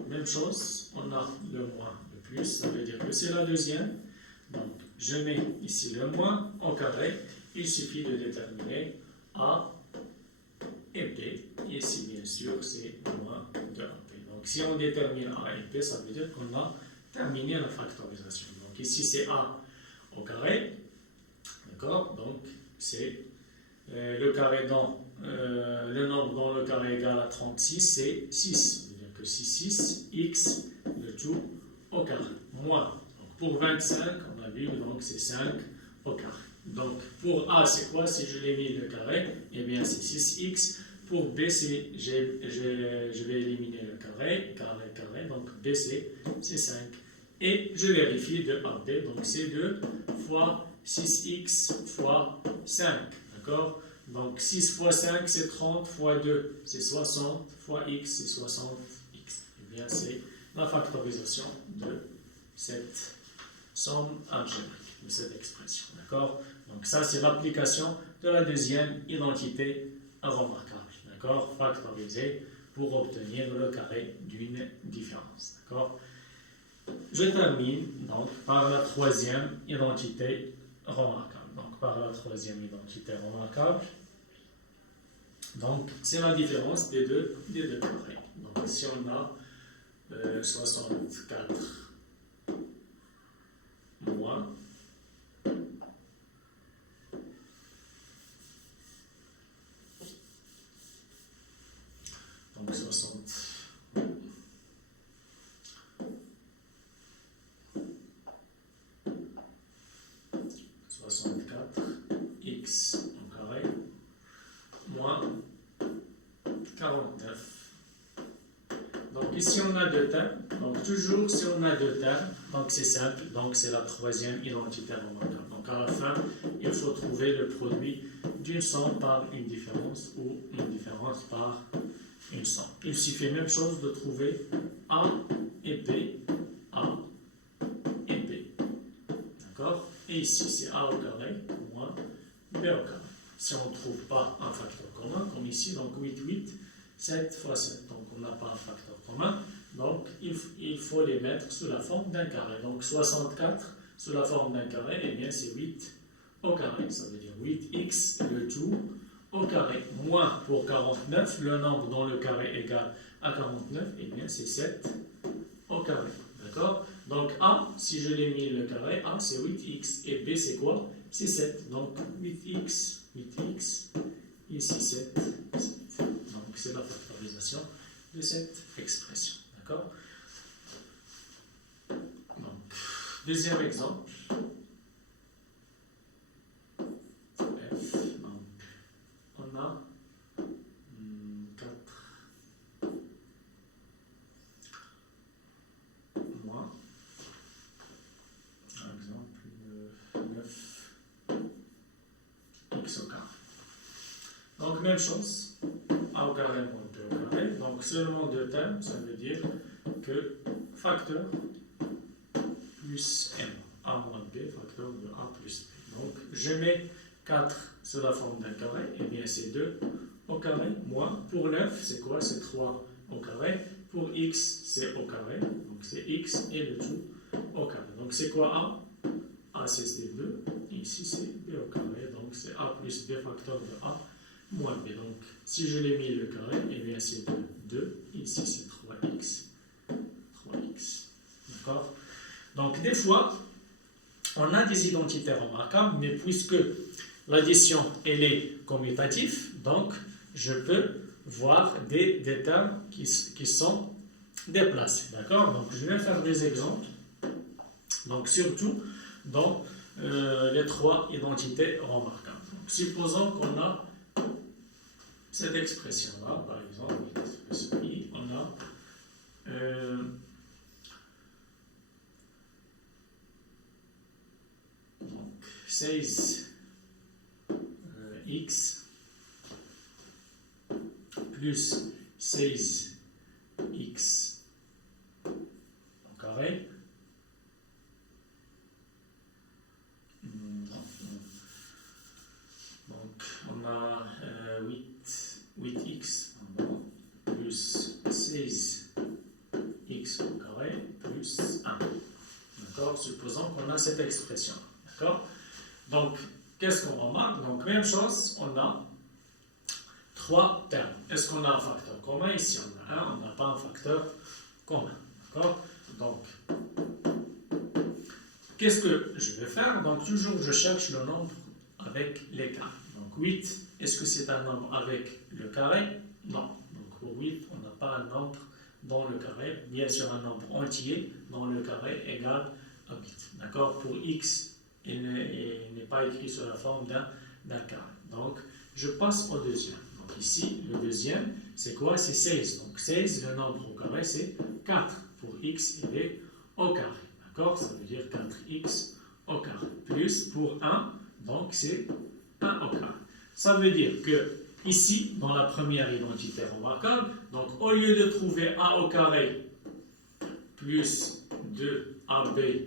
même chose, on a le moins, le plus, ça veut dire que c'est la deuxième. Donc, je mets ici le moins au carré. Il suffit de déterminer A et B. Et ici, bien sûr, c'est moins de AB. Donc, si on détermine A et B, ça veut dire qu'on a terminé la factorisation. Donc, ici, c'est A au carré. D'accord? Donc, c'est le carré dans le nombre dans le carré égal à 36, c'est 6. Ça veut dire que c'est 6, x, le tout au carré. Moins. Donc, pour 25, on a vu, donc c'est 5 au carré. Donc, pour A, c'est quoi? Si je l'ai mis le carré, eh bien, c'est 6x. Pour B, je vais éliminer le carré, donc B, c'est 5. Et je vérifie de AB, donc c'est 2 fois 6x fois 5. D'accord? Donc 6 fois 5, c'est 30, fois 2, c'est 60, fois x, c'est 60x. Eh bien, c'est la factorisation de cette somme algébrique, de cette expression. D'accord? Donc ça, c'est l'application de la deuxième identité remarquable. D'accord? Factoriser pour obtenir le carré d'une différence. D'accord? Je termine donc par la troisième identité remarquable. Donc par la troisième identité remarquable, donc c'est la différence des deux carrés. Donc si on a 64 moins donc 64x au carré moins 49. Donc ici on a deux termes. Donc toujours si on a deux termes, donc c'est simple, donc c'est la troisième identité remarquable. Donc à la fin, il faut trouver le produit d'une somme par une différence ou une différence par une somme. Il suffit même chose de trouver A et B, A et B. D'accord? Et ici c'est A au carré moins B au carré. Si on ne trouve pas un facteur commun, comme ici, donc 8, 8, 7 fois 7. Donc on n'a pas un facteur commun. Donc il faut les mettre sous la forme d'un carré. Donc 64 sous la forme d'un carré, eh bien c'est 8 au carré. Ça veut dire 8x le tout au carré. Moins pour 49, le nombre dont le carré égal à 49, eh bien c'est 7 au carré. D'accord? Donc A, si je l'ai mis le carré, A c'est 8x. Et B c'est quoi? C'est 7. Donc 8x, ici 7. Donc c'est la factorisation de cette expression. D'accord? Donc, deuxième exemple. F. Donc, on a 4 moins, par exemple, 9 x au carré. Donc, même chose, A au carré moins B au carré. Donc, seulement deux termes, ça veut dire que facteur plus m, A moins B, facteur de A plus B. Donc, je mets 4 sous la forme d'un carré, et bien c'est 2 au carré, moins, pour 9, c'est quoi? C'est 3 au carré, pour x, c'est au carré, donc c'est x et le tout au carré. Donc, c'est quoi A? A, c'est 2, et ici, c'est B au carré, donc c'est A plus B facteur de A moins B. Donc, si je l'ai mis le carré, et bien c'est 2, ici c'est 3x. D'accord? Donc, des fois, on a des identités remarquables, mais puisque l'addition, elle est commutative, donc je peux voir des termes qui sont déplacés. D'accord? Donc, je vais faire des exemples. Donc, surtout dans les trois identités remarquables. Donc, supposons qu'on a cette expression-là, par exemple. l'expression I, on a donc 16x plus 16x au carré. Donc on a 8x plus 16x au carré plus 1. D'accord? Supposons qu'on a cette expression. D'accord? Donc, qu'est-ce qu'on remarque? Donc, même chose, on a 3 termes. Est-ce qu'on a un facteur commun? Ici, on a un, on n'a pas un facteur commun. D'accord? Donc, qu'est-ce que je vais faire? Donc, toujours, je cherche le nombre avec les carrés. Donc, 8, est-ce que c'est un nombre avec le carré? Non. Donc, pour 8, on n'a pas un nombre dans le carré. Bien sûr, un nombre entier dans le carré égale à 8. D'accord? Pour x, il n'est pas écrit sous la forme d'un carré. Donc, je passe au deuxième. Donc, ici, le deuxième, c'est quoi? C'est 16. Donc, 16, le nombre au carré, c'est 4. Pour x, il est au carré. D'accord? Ça veut dire 4x au carré. Plus pour 1, donc c'est 1 au carré. Ça veut dire que ici, dans la première identité remarquable, donc au lieu de trouver a au carré plus 2ab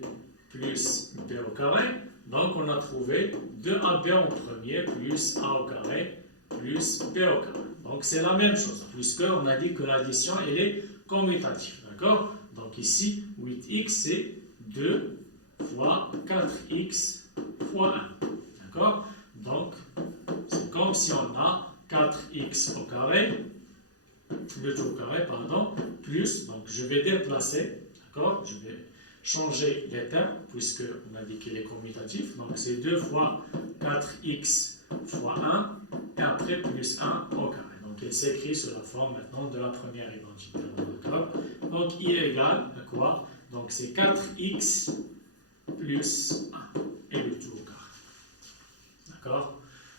plus b au carré, donc on a trouvé 2ab en premier plus a au carré plus b au carré. Donc c'est la même chose, puisqu'on a dit que l'addition elle est commutative. D'accord? Donc ici, 8x c'est 2 fois 4x fois 1. D'accord? Donc c'est comme si on a 4x au carré, le tout au carré, pardon, plus, donc je vais déplacer, d'accord? Je vais changer les termes, puisqu'on a dit qu'il est commutatif, donc c'est 2 fois 4x fois 1, et après plus 1 au carré. Donc il s'écrit sous la forme maintenant de la première identité. D'accord? Donc I égale à quoi? Donc c'est 4x plus 1, et le tout au carré. D'accord?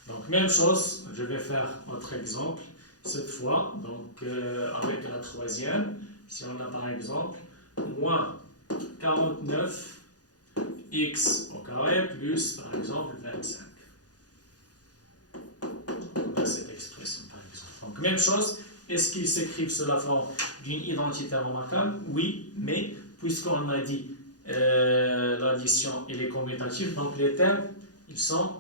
Donc même chose, je vais faire autre exemple, cette fois, donc avec la troisième, si on a par exemple moins 49x au carré plus par exemple 25. On a cette expression par exemple. Donc même chose, est-ce qu'ils s'écrivent sous la forme d'une identité remarquable? Oui, mais puisqu'on a dit l'addition elle est commutative, donc les termes ils sont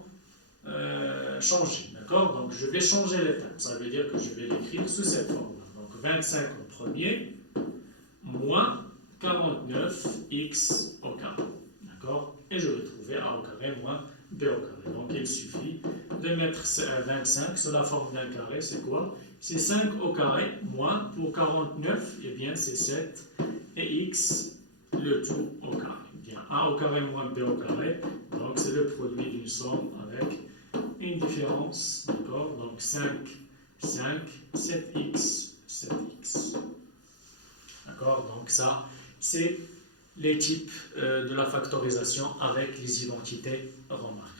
changés. D'accord? Donc je vais changer les termes. Ça veut dire que je vais l'écrire sous cette forme. Donc 25 au premier moins 49x au carré. D'accord? Et je vais trouver a au carré moins b au carré. Donc il suffit de mettre 25 sous la forme d'un carré. C'est quoi? C'est 5 au carré moins pour 49, et bien c'est 7 et x le tout au carré. Bien, a au carré moins b au carré. Donc c'est le produit d'une somme avec une différence. D'accord? Donc 5, 7x, 7x. D'accord? Donc ça, c'est les types de la factorisation avec les identités remarquables.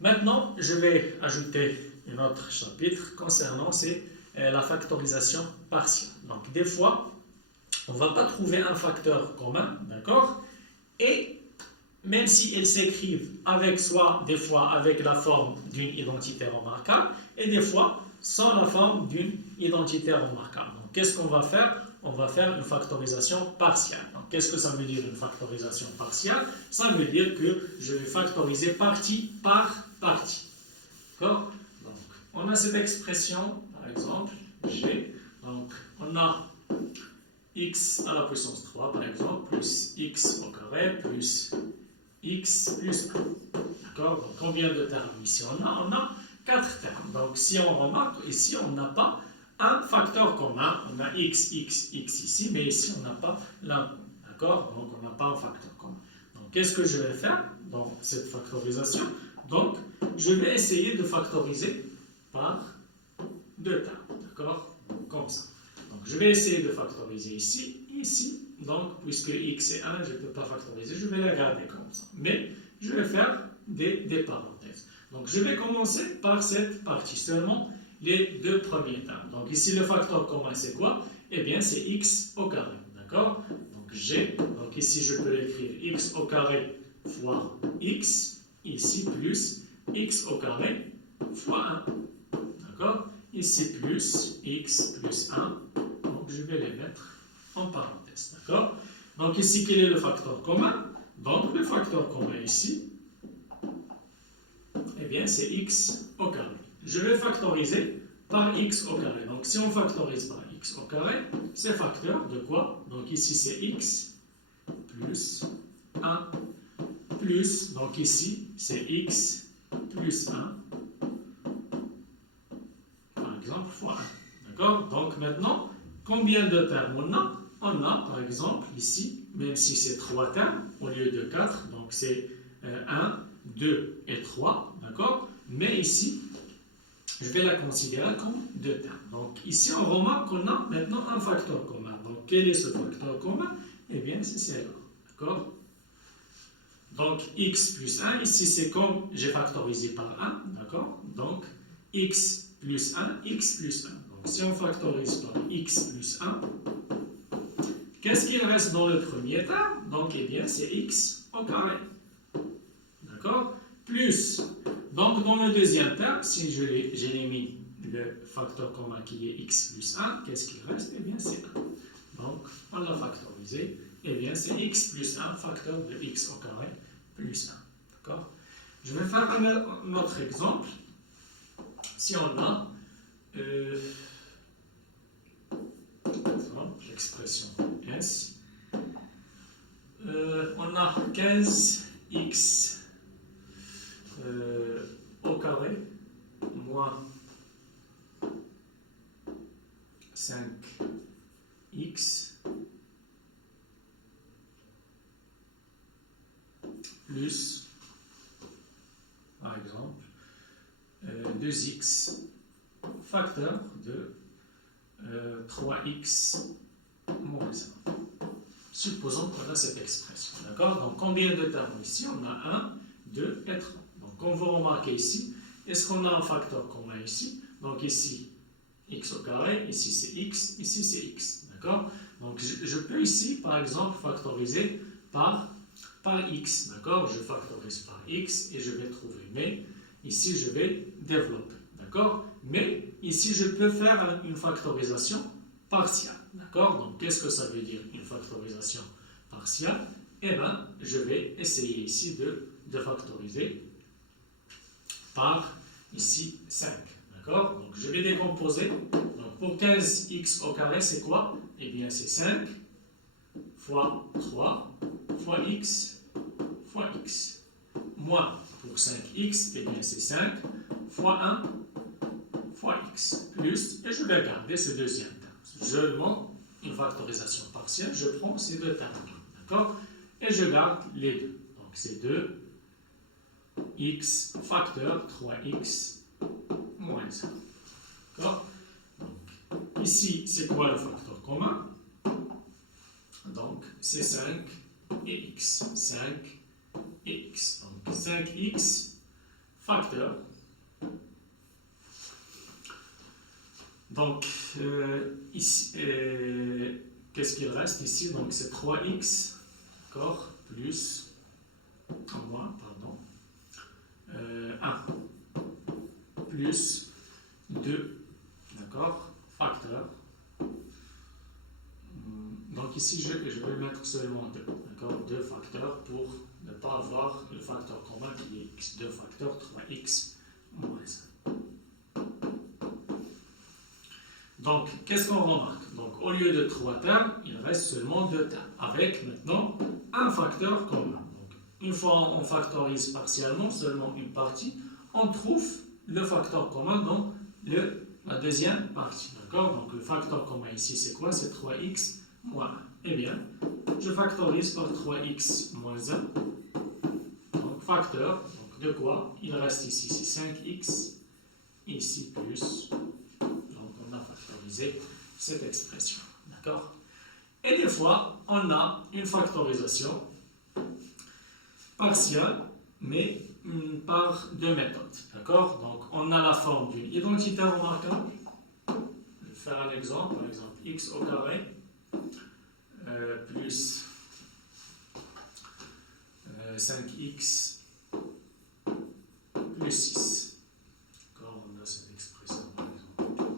Maintenant, je vais ajouter un autre chapitre concernant la factorisation partielle. Donc des fois, on ne va pas trouver un facteur commun, d'accord? Et même si elles s'écrivent avec soit des fois avec la forme d'une identité remarquable et des fois sans la forme d'une identité remarquable. Donc qu'est-ce qu'on va faire? On va faire une factorisation partielle. Donc qu'est-ce que ça veut dire une factorisation partielle? Ça veut dire que je vais factoriser partie par partie. D'accord? Donc on a cette expression, par exemple, G. Donc on a x à la puissance 3, par exemple, plus x au carré, plus x plus 1. D'accord? Donc combien de termes ici on a 4 termes. Donc si on remarque, ici on n'a pas un facteur commun. On a x ici, mais ici on n'a pas l'un. D'accord? Donc on n'a pas un facteur commun. Donc qu'est-ce que je vais faire dans cette factorisation? Donc je vais essayer de factoriser par 2 termes. D'accord? Comme ça. Donc je vais essayer de factoriser ici, ici. Donc, puisque x est 1, je ne peux pas factoriser, je vais les garder comme ça. Mais je vais faire des parenthèses. Donc, je vais commencer par cette partie seulement. les deux premiers termes. Donc ici, le facteur commun, c'est quoi? Eh bien, c'est x au carré. D'accord? Donc g, donc ici, je peux l'écrire x au carré fois x, ici plus x au carré fois 1. D'accord? Ici plus x plus 1. Donc je vais les mettre en parenthèse. D'accord? Donc ici, quel est le facteur commun? Donc le facteur commun ici, eh bien, c'est x au carré. Je vais factoriser par x au carré. Donc, si on factorise par x au carré, c'est facteur de quoi? Donc, ici, c'est x plus 1 plus, donc ici, c'est x plus 1, par exemple, fois 1. D'accord? Donc, maintenant, combien de termes on a? On a, par exemple, ici, même si c'est 3 termes au lieu de 4, donc c'est 1, 2 et 3, d'accord? Mais ici, je vais la considérer comme 2 termes. Donc ici, on remarque qu'on a maintenant un facteur commun. Donc quel est ce facteur commun? Eh bien, c'est celle-là, d'accord? Donc x plus 1, ici c'est comme j'ai factorisé par 1, d'accord? Donc x plus 1, x plus 1. Donc si on factorise par x plus 1, qu'est-ce qu'il reste dans le premier terme? Donc eh bien, c'est x au carré. D'accord? Plus, donc dans le deuxième terme, si j'élimine le facteur commun qui est x plus 1, qu'est-ce qu'il reste? Eh bien, c'est 1. Donc, on l'a factorisé. Eh bien, c'est x plus 1, facteur de x au carré plus 1. D'accord? Je vais faire un autre exemple. Si on a, l'expression s, on a 15x au carré moins 5x plus, par exemple, 2x facteur de 3x moins 1. Supposons qu'on a cette expression. D'accord? Donc, combien de termes ici? On a 1, 2 et 3. Donc, comme vous remarquez ici, est-ce qu'on a un facteur commun ici? Donc, ici, x au carré, ici c'est x, ici c'est x. D'accord? Donc, je peux ici, par exemple, factoriser par x. D'accord? Je factorise par x et je vais trouver. Mais ici, je vais développer. D'accord? Mais ici, je peux faire une factorisation partielle. D'accord? Donc, qu'est-ce que ça veut dire une factorisation partielle? Eh bien, je vais essayer ici de factoriser par ici 5. D'accord? Donc, je vais décomposer. Donc, pour 15x au carré, c'est quoi? Eh bien, c'est 5 fois 3 fois x fois x. Moins pour 5x, eh bien, c'est 5 fois 1 fois x. Plus, et je vais garder ce deuxième terme. Seulement une factorisation partielle, je prends ces deux termes. D'accord? Et je garde les deux. Donc, c'est 2x facteur 3x moins 1. D'accord? Donc, ici, c'est quoi le facteur commun? Donc, c'est 5 et x. 5 et x. Donc, 5x facteur. Donc, ici, qu'est-ce qu'il reste ici? Donc, c'est 3x, d'accord, plus, moins, pardon, 1, plus 2, d'accord, facteur. Donc, ici, je vais mettre seulement 2, d'accord, 2 facteurs pour ne pas avoir le facteur commun qui est x, 2 facteurs, 3x moins 1. Donc, qu'est-ce qu'on remarque? Donc, au lieu de 3 termes, il reste seulement 2 termes, avec maintenant un facteur commun. Donc, une fois on factorise partiellement, seulement une partie, on trouve le facteur commun dans la deuxième partie. D'accord? Donc, le facteur commun ici, c'est quoi? C'est 3x moins 1. Eh bien, je factorise par 3x moins 1. Donc, facteur, donc de quoi? Il reste ici, c'est 5x, ici plus. Cette expression. D'accord? Et des fois, on a une factorisation partielle, mais par deux méthodes. D'accord? Donc, on a la forme d'une identité remarquable. Je vais faire un exemple, par exemple, x au carré plus 5x plus 6. D'accord? On a cette expression, par exemple.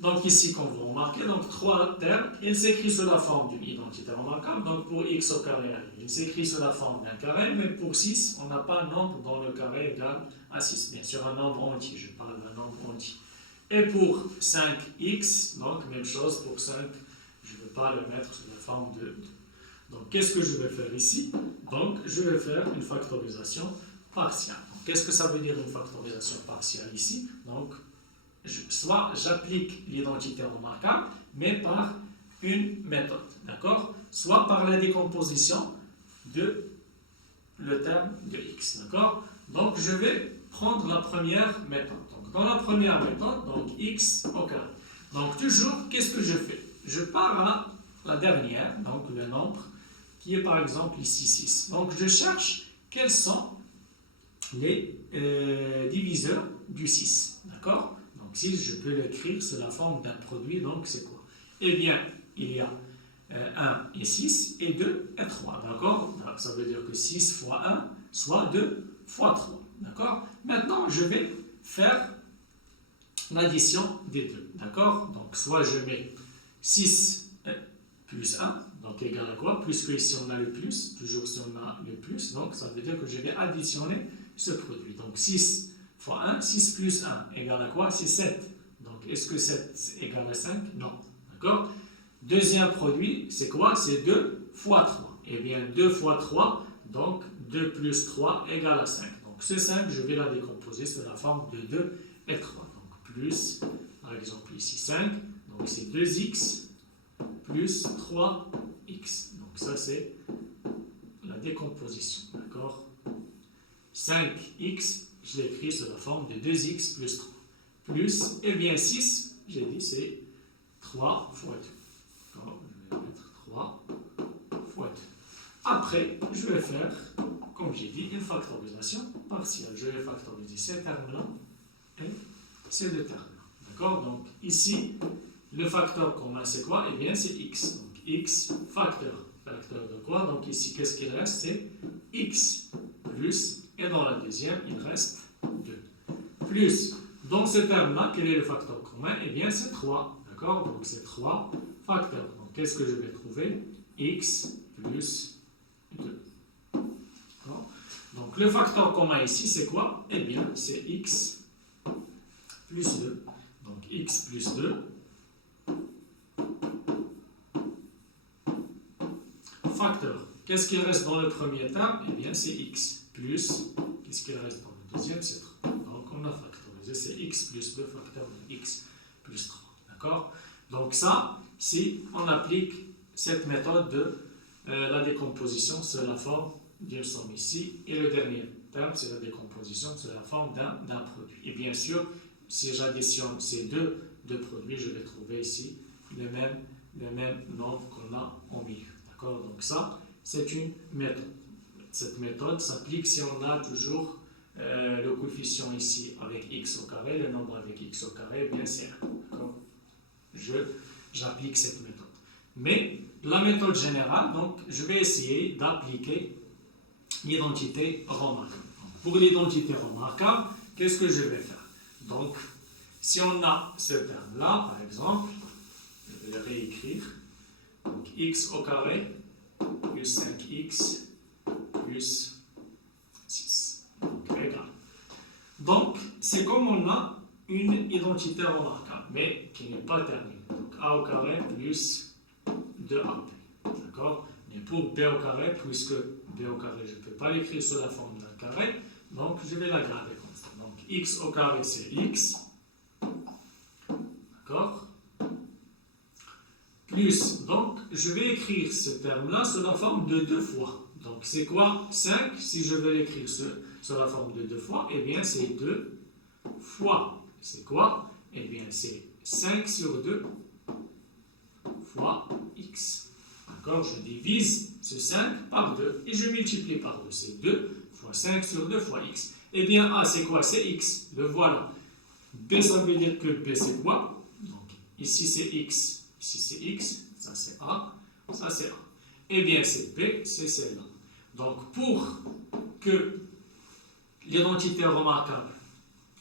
Donc, ici, comme vous remarquez, donc, trois termes, il s'écrit sous la forme d'une identité remarquable. Donc, pour x au carré, il s'écrit sous la forme d'un carré, mais pour 6, on n'a pas un nombre dont le carré égale à 6. Bien sûr, un nombre entier, je parle d'un nombre entier. Et pour 5x, donc, même chose, pour 5, je ne veux pas le mettre sous la forme de 2. Donc, qu'est-ce que je vais faire ici? Donc, je vais faire une factorisation partielle. Qu'est-ce que ça veut dire une factorisation partielle ici? Donc, soit j'applique l'identité remarquable, mais par une méthode, d'accord? Soit par la décomposition de le terme de x, d'accord? Donc, je vais prendre la première méthode. Donc, dans la première méthode, donc x au carré. Donc, toujours, qu'est-ce que je fais? Je pars à la dernière, donc le nombre, qui est par exemple ici 6. Donc, je cherche quels sont les diviseurs du 6, d'accord? Donc, 6, je peux l'écrire sous la forme d'un produit, donc c'est quoi? Eh bien, il y a 1 et 6, et 2 et 3, d'accord? Ça veut dire que 6 fois 1, soit 2 fois 3, d'accord? Maintenant, je vais faire l'addition des deux, d'accord? Donc, soit je mets 6 plus 1, donc égal à quoi? Puisque ici on a le plus, toujours si on a le plus, donc ça veut dire que je vais additionner ce produit. Donc 6 fois 1, 6 plus 1 égale à quoi? C'est 7. Donc est-ce que 7 égale à 5? Non. D'accord? Deuxième produit, c'est quoi? C'est 2 fois 3. Eh bien 2 fois 3, donc 2 plus 3 égale à 5. Donc ce 5, je vais la décomposer sous la forme de 2 et 3. Donc plus, par exemple ici 5, donc c'est 2x plus 3x. Donc ça c'est la décomposition, d'accord? 5x, je l'écris sous la forme de 2x plus 3. Plus, eh bien 6, j'ai dit c'est 3 fois 2. D'accord? Je vais mettre 3 fois 2. Après, je vais faire, comme j'ai dit, une factorisation partielle. Je vais factoriser ces termes-là et ces deux termes-là. D'accord? Donc ici, le facteur commun, c'est quoi? Eh bien, c'est x. Donc, x facteur. Facteur de quoi? Donc, ici, qu'est-ce qu'il reste? C'est x plus, et dans la deuxième, il reste 2. Plus, dans ce terme-là, quel est le facteur commun? Eh bien, c'est 3. D'accord? Donc, c'est 3 facteurs. Donc, qu'est-ce que je vais trouver? X plus 2. D'accord? Donc, le facteur commun ici, c'est quoi? Eh bien, c'est x plus 2. Donc, x plus 2. Facteur. Qu'est-ce qu'il reste dans le premier terme? Eh bien, c'est x plus, qu'est-ce qu'il reste dans le deuxième? C'est 3. Donc, on a factorisé, c'est x plus 2 facteur de x plus 3. D'accord? Donc, ça, si on applique cette méthode de la décomposition sur la forme d'une somme ici, et le dernier terme, c'est la décomposition sur la forme d'un produit. Et bien sûr, si j'additionne ces deux produits, je vais trouver ici le même nombre qu'on a au milieu. D'accord? Donc ça, c'est une méthode. Cette méthode s'applique si on a toujours le coefficient ici avec x au carré, le nombre avec x au carré, bien c'est 1. D'accord? J'applique cette méthode. Mais la méthode générale, donc, je vais essayer d'appliquer l'identité remarquable. Pour l'identité remarquable, qu'est-ce que je vais faire? Donc, si on a ce terme-là, par exemple, je vais le réécrire. Donc, x au carré plus 5x plus 6. Donc, égal. Donc, c'est comme on a une identité remarquable, mais qui n'est pas terminée. Donc, a au carré plus 2ab. D'accord? Mais pour b au carré, puisque b au carré, je ne peux pas l'écrire sous la forme d'un carré, donc je vais la garder comme ça. Donc, x au carré, c'est x. D'accord? Plus, donc, je vais écrire ce terme-là sous la forme de 2 fois. Donc, c'est quoi 5? Si je veux l'écrire sous la forme de 2 fois, eh bien, c'est 2 fois. C'est quoi? Eh bien, c'est 5 sur 2 fois x. D'accord? Je divise ce 5 par 2 et je multiplie par 2. C'est 2 fois 5 sur 2 fois x. Eh bien, A, c'est quoi? C'est x. Le voilà. B, ça veut dire que B, c'est quoi? Donc, ici, c'est x. Ici, c'est x. Ça, c'est A. Ça, c'est A. Eh bien, c'est B, c'est celle-là. Donc, pour que l'identité remarquable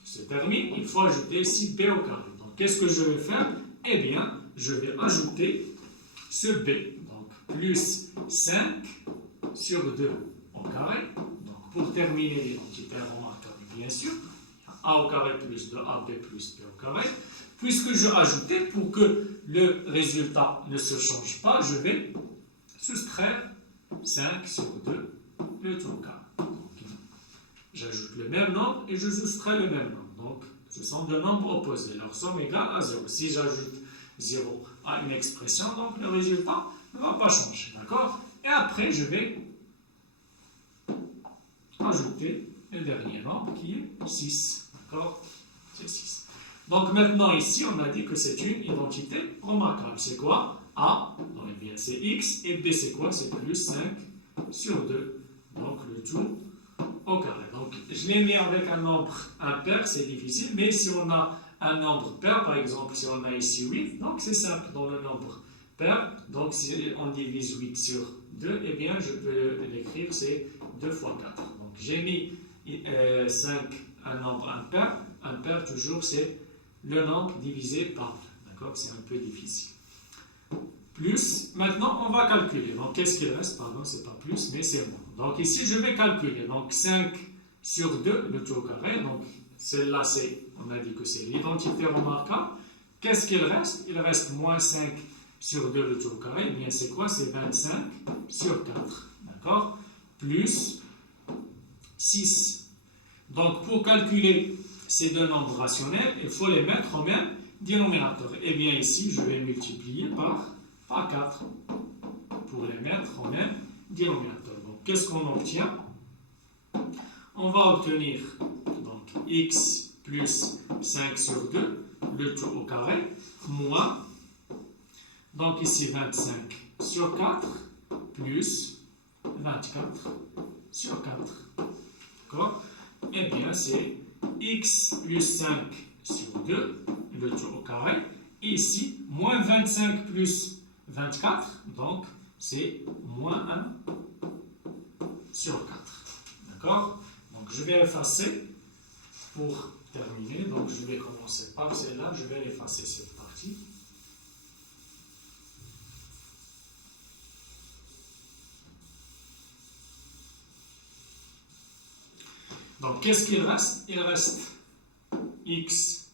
se termine, il faut ajouter ici B au carré. Donc, qu'est-ce que je vais faire? Eh bien, je vais ajouter ce B. Donc, plus 5 sur 2 au carré. Donc, pour terminer l'identité remarquable, bien sûr, A au carré plus 2AB plus B au carré. Puisque je ajoutais, pour que le résultat ne se change pas, je vais soustraire 5 sur 2, le tout au carré. J'ajoute le même nombre et je soustrais le même nombre. Donc, ce sont deux nombres opposés. Leur somme égale à 0. Si j'ajoute 0 à une expression, donc le résultat ne va pas changer. D'accord? Et après, je vais ajouter le dernier nombre qui est 6. D'accord? C'est 6. Donc maintenant, ici, on a dit que c'est une identité remarquable. C'est quoi? A, donc, eh bien, c'est x, et B, c'est quoi? C'est plus 5 sur 2. Donc, le tout au carré. Donc, je l'ai mis avec un nombre impair, c'est difficile, mais si on a un nombre pair, par exemple, si on a ici 8, donc c'est simple dans le nombre pair. Donc, si on divise 8 sur 2, eh bien, je peux l'écrire, c'est 2 fois 4. Donc, j'ai mis 5, un nombre impair. Impair, toujours, c'est le nombre divisé par 2. D'accord? C'est un peu difficile. Plus, maintenant, on va calculer. Donc, qu'est-ce qu'il reste? Pardon, c'est pas plus, mais c'est moins. Donc, ici, je vais calculer. Donc, 5 sur 2, le tout au carré. Donc, celle-là, on a dit que c'est l'identité remarquable. Qu'est-ce qu'il reste? Il reste moins 5 sur 2, le tout au carré. Eh bien, c'est quoi? C'est 25 sur 4. D'accord? Plus 6. Donc, pour calculer ces deux nombres rationnels, il faut les mettre au même dénominateur. Eh bien, ici, je vais multiplier par 4 pour les mettre au même dénominateur. Donc, qu'est-ce qu'on obtient? On va obtenir donc, x plus 5 sur 2, le tout au carré, moins, donc ici 25 sur 4, plus 24 sur 4. D'accord? Eh bien, c'est x plus 5 sur 2, le tout au carré, et ici, moins 25 plus 24, donc c'est moins 1 sur 4. D'accord? Donc je vais effacer pour terminer. Donc je vais commencer par celle-là. Je vais effacer cette partie. Donc qu'est-ce qu'il reste? Il reste x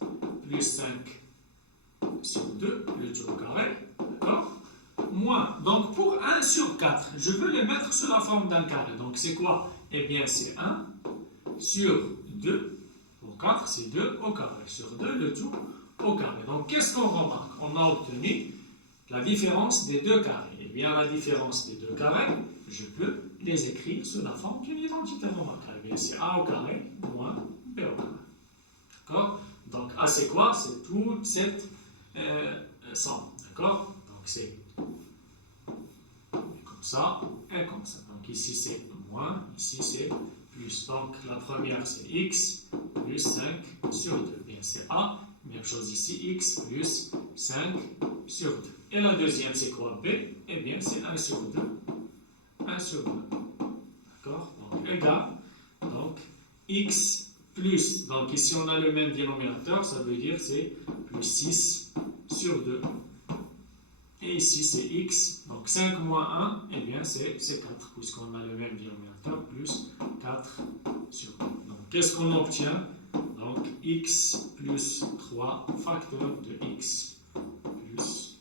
plus 5 sur 2, le tout au carré. D'accord? Moins. Donc, pour 1 sur 4, je veux les mettre sous la forme d'un carré. Donc, c'est quoi? Eh bien, c'est 1 sur 2. Pour 4, c'est 2 au carré. Sur 2, le tout au carré. Donc, qu'est-ce qu'on remarque? On a obtenu la différence des deux carrés. Eh bien, la différence des deux carrés, je peux les écrire sous la forme d'une identité remarquable. Eh bien, c'est A au carré moins B au carré. D'accord? Donc, A, c'est quoi? C'est toute cette somme. D'accord? Donc, c'est comme ça et comme ça. Donc ici c'est moins, ici c'est plus. Donc la première c'est x plus 5 sur 2. Bien c'est A. Même chose ici, x plus 5 sur 2. Et la deuxième c'est quoi? B. Eh bien c'est 1 sur 2. 1 sur 2. D'accord? Donc égal. Donc x plus. Donc ici on a le même dénominateur. Ça veut dire c'est plus 6 sur 2. Et ici, c'est x. Donc, 5 moins 1, eh bien, c'est 4, puisqu'on a le même dénominateur, plus 4 sur 2. Donc, qu'est-ce qu'on obtient? Donc, x plus 3 facteur de x plus,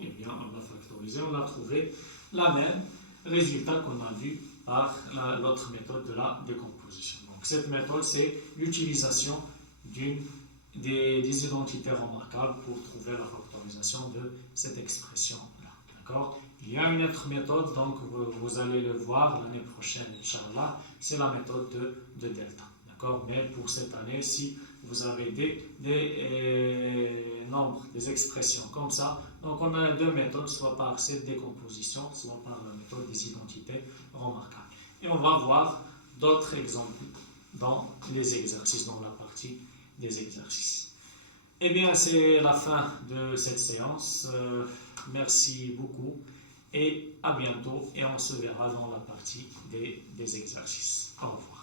eh bien, on l'a factorisé, on a trouvé la même résultat qu'on a vu par l'autre méthode de la décomposition. Donc, cette méthode, c'est l'utilisation des identités remarquables pour trouver la factorisation de cette expression-là. D'accord? Il y a une autre méthode, donc vous allez le voir l'année prochaine, Inch'Allah, c'est la méthode de delta. D'accord? Mais pour cette année, si vous avez des nombres, des expressions comme ça, donc on a deux méthodes, soit par cette décomposition, soit par la méthode des identités remarquables. Et on va voir d'autres exemples dans les exercices, dans la partie des exercices. Eh bien, c'est la fin de cette séance. Merci beaucoup et à bientôt. Et on se verra dans la partie des exercices. Au revoir.